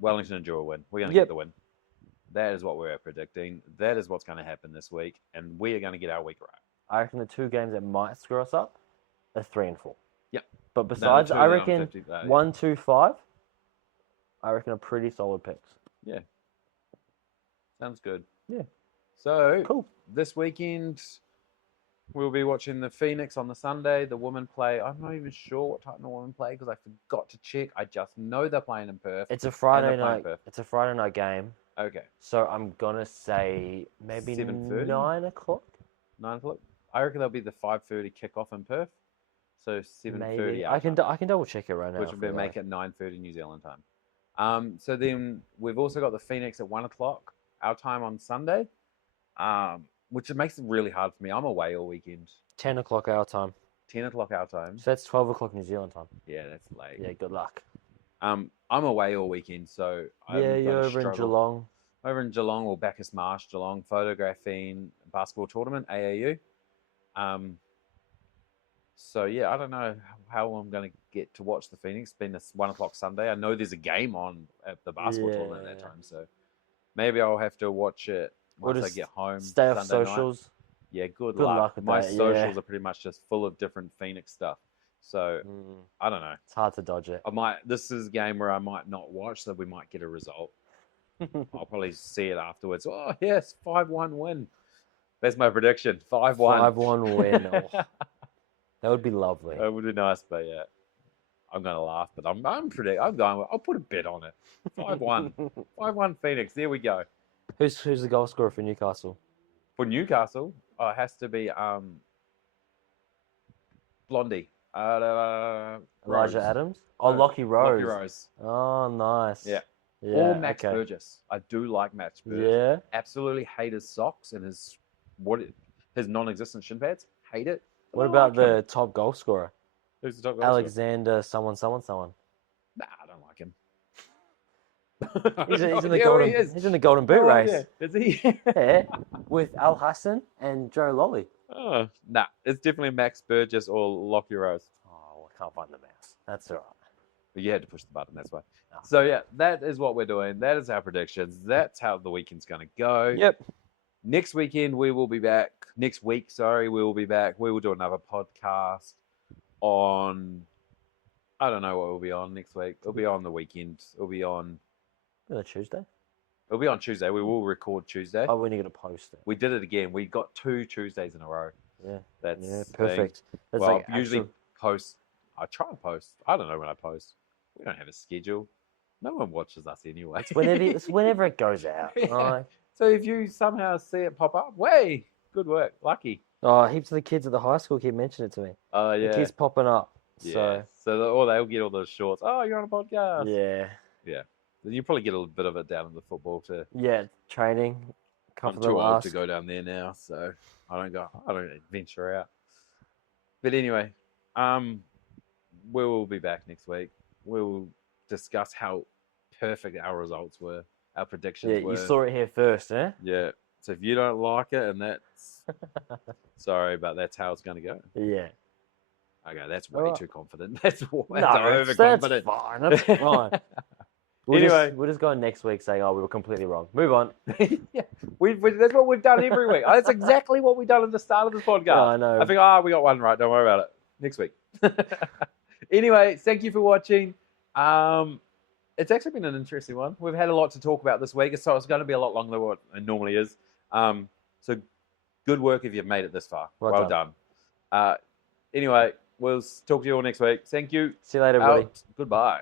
Wellington and Draw win. We're going to Yep. get the win. That is what we're predicting. That is what's going to happen this week, and we are going to get our week right. I reckon the 2 games that might screw us up are 3 and 4. Yep. But No, besides, two I down, reckon 50, yeah. 1, 2, 5. I reckon are pretty solid picks. Sounds good. Yeah. So Cool. this weekend we'll be watching the Phoenix on the Sunday. The women play. I'm not even sure what time the women play because I forgot to check. I just know they're playing in Perth. It's a Friday they're playing night. Perth. It's a Friday night game. Okay, So I'm gonna say maybe 7:30? 9 o'clock. 9 o'clock. I reckon there'll be the 5:30 kickoff in Perth. So 7:30. Maybe our I can time, I can double check it right now. which would be make it 9:30 New Zealand time. So then we've also got the Phoenix at 1 o'clock our time on Sunday. Which it makes it really hard for me. I'm away all weekend. 10 o'clock our time. 10 o'clock our time. So that's 12 o'clock New Zealand time. Yeah, that's late. Yeah, good luck. I'm away all weekend, so I'm Yeah, gonna you're over in struggle. Geelong. Over in Geelong or Bacchus Marsh, Geelong photographing basketball tournament AAU. So yeah, I don't know how I'm going to get to watch the Phoenix. It's been this 1 o'clock Sunday. I know there's a game on at the basketball tournament at that Yeah. time, so maybe I'll have to watch it Or once I just get home. Stay off Sunday night. socials. Yeah, good Good luck. luck with My that, socials yeah. are pretty much just full of different Phoenix stuff. So I don't know. It's hard to dodge it. I might. This is a game where I might not watch, so we might get a result. I'll probably see it afterwards. Oh yes, 5-1 win. That's my prediction. 5-1. 5-1 win. Oh, that would be lovely. That would be nice, but yeah, I'm gonna laugh. But I'm going. I'll put a bet on it. 5-1. 5-1 Phoenix. There we go. Who's the goal scorer for Newcastle? For Newcastle, it has to be Blondie. Elijah Rose. Adams? Oh, No, Lockie Rose. Lockie Rose. Oh, nice. Yeah. Yeah, Or Max okay. Burgess. I do like Max Burgess. Yeah. Absolutely hate his socks and his his non-existent shin pads. Hate it. But What I about like him. the top goal scorer? Who's the top goal scorer? Alexander, someone. Nah, I don't like him. He's in the Yeah, golden. he is. He's in the golden boot Oh, race. yeah. Is he? Yeah, with Al Hassan and Joe Lolly. Oh, nah, it's definitely Max Burgess or Lockie Rose. Oh, I can't find the mouse. That's all right. But you had to push the button, that's why. Oh. So yeah, that is what we're doing. That is our predictions. That's how the weekend's going to go. Yep. Next weekend we will be back. Next week, sorry, we will be back. We will do another podcast on. I don't know what we'll be on next week. It'll be on the weekend. It'll be on Tuesday. It'll be on Tuesday. We will record Tuesday. Oh, when are you gonna post it? We did it again. We got 2 Tuesdays in a row. Yeah. That's Yeah. the thing. Perfect. That's Well, like usually actual- post. I try and post. I don't know when I post. We don't have a schedule. No one watches us anyway. it's whenever it goes out. Yeah. Alright. So if you somehow see it pop up, way, good work, lucky. Oh, heaps of the kids at the high school keep mentioning it to me. Oh yeah. The kids popping up. Yeah. So they'll get all those shorts. Oh, you're on a podcast. Yeah. Then you probably get a little bit of it down in the football too. Yeah. Training. I'm Couple too of old ask. to go down there now, so I don't venture out. But anyway, we will be back next week. We'll discuss how perfect our results were, our predictions Yeah, were. you saw it here first, eh? Yeah. So if you don't like it, and that's sorry, but that's how it's going to go. Yeah. Okay, that's way Alright. too confident. That's No, overconfident. that's fine. That's fine. Anyway. we'll just go next week saying, "Oh, we were completely wrong." Move on. Yeah, that's what we've done every week. That's exactly what we've done at the start of this podcast. Yeah, I know. I think, we got one right. Don't worry about it. Next week. Anyway, thank you for watching. It's actually been an interesting one. We've had a lot to talk about this week, so it's going to be a lot longer than what it normally is. So good work if you've made it this far. Well done. Anyway, we'll talk to you all next week. Thank you. See you later, everybody. Out. Goodbye.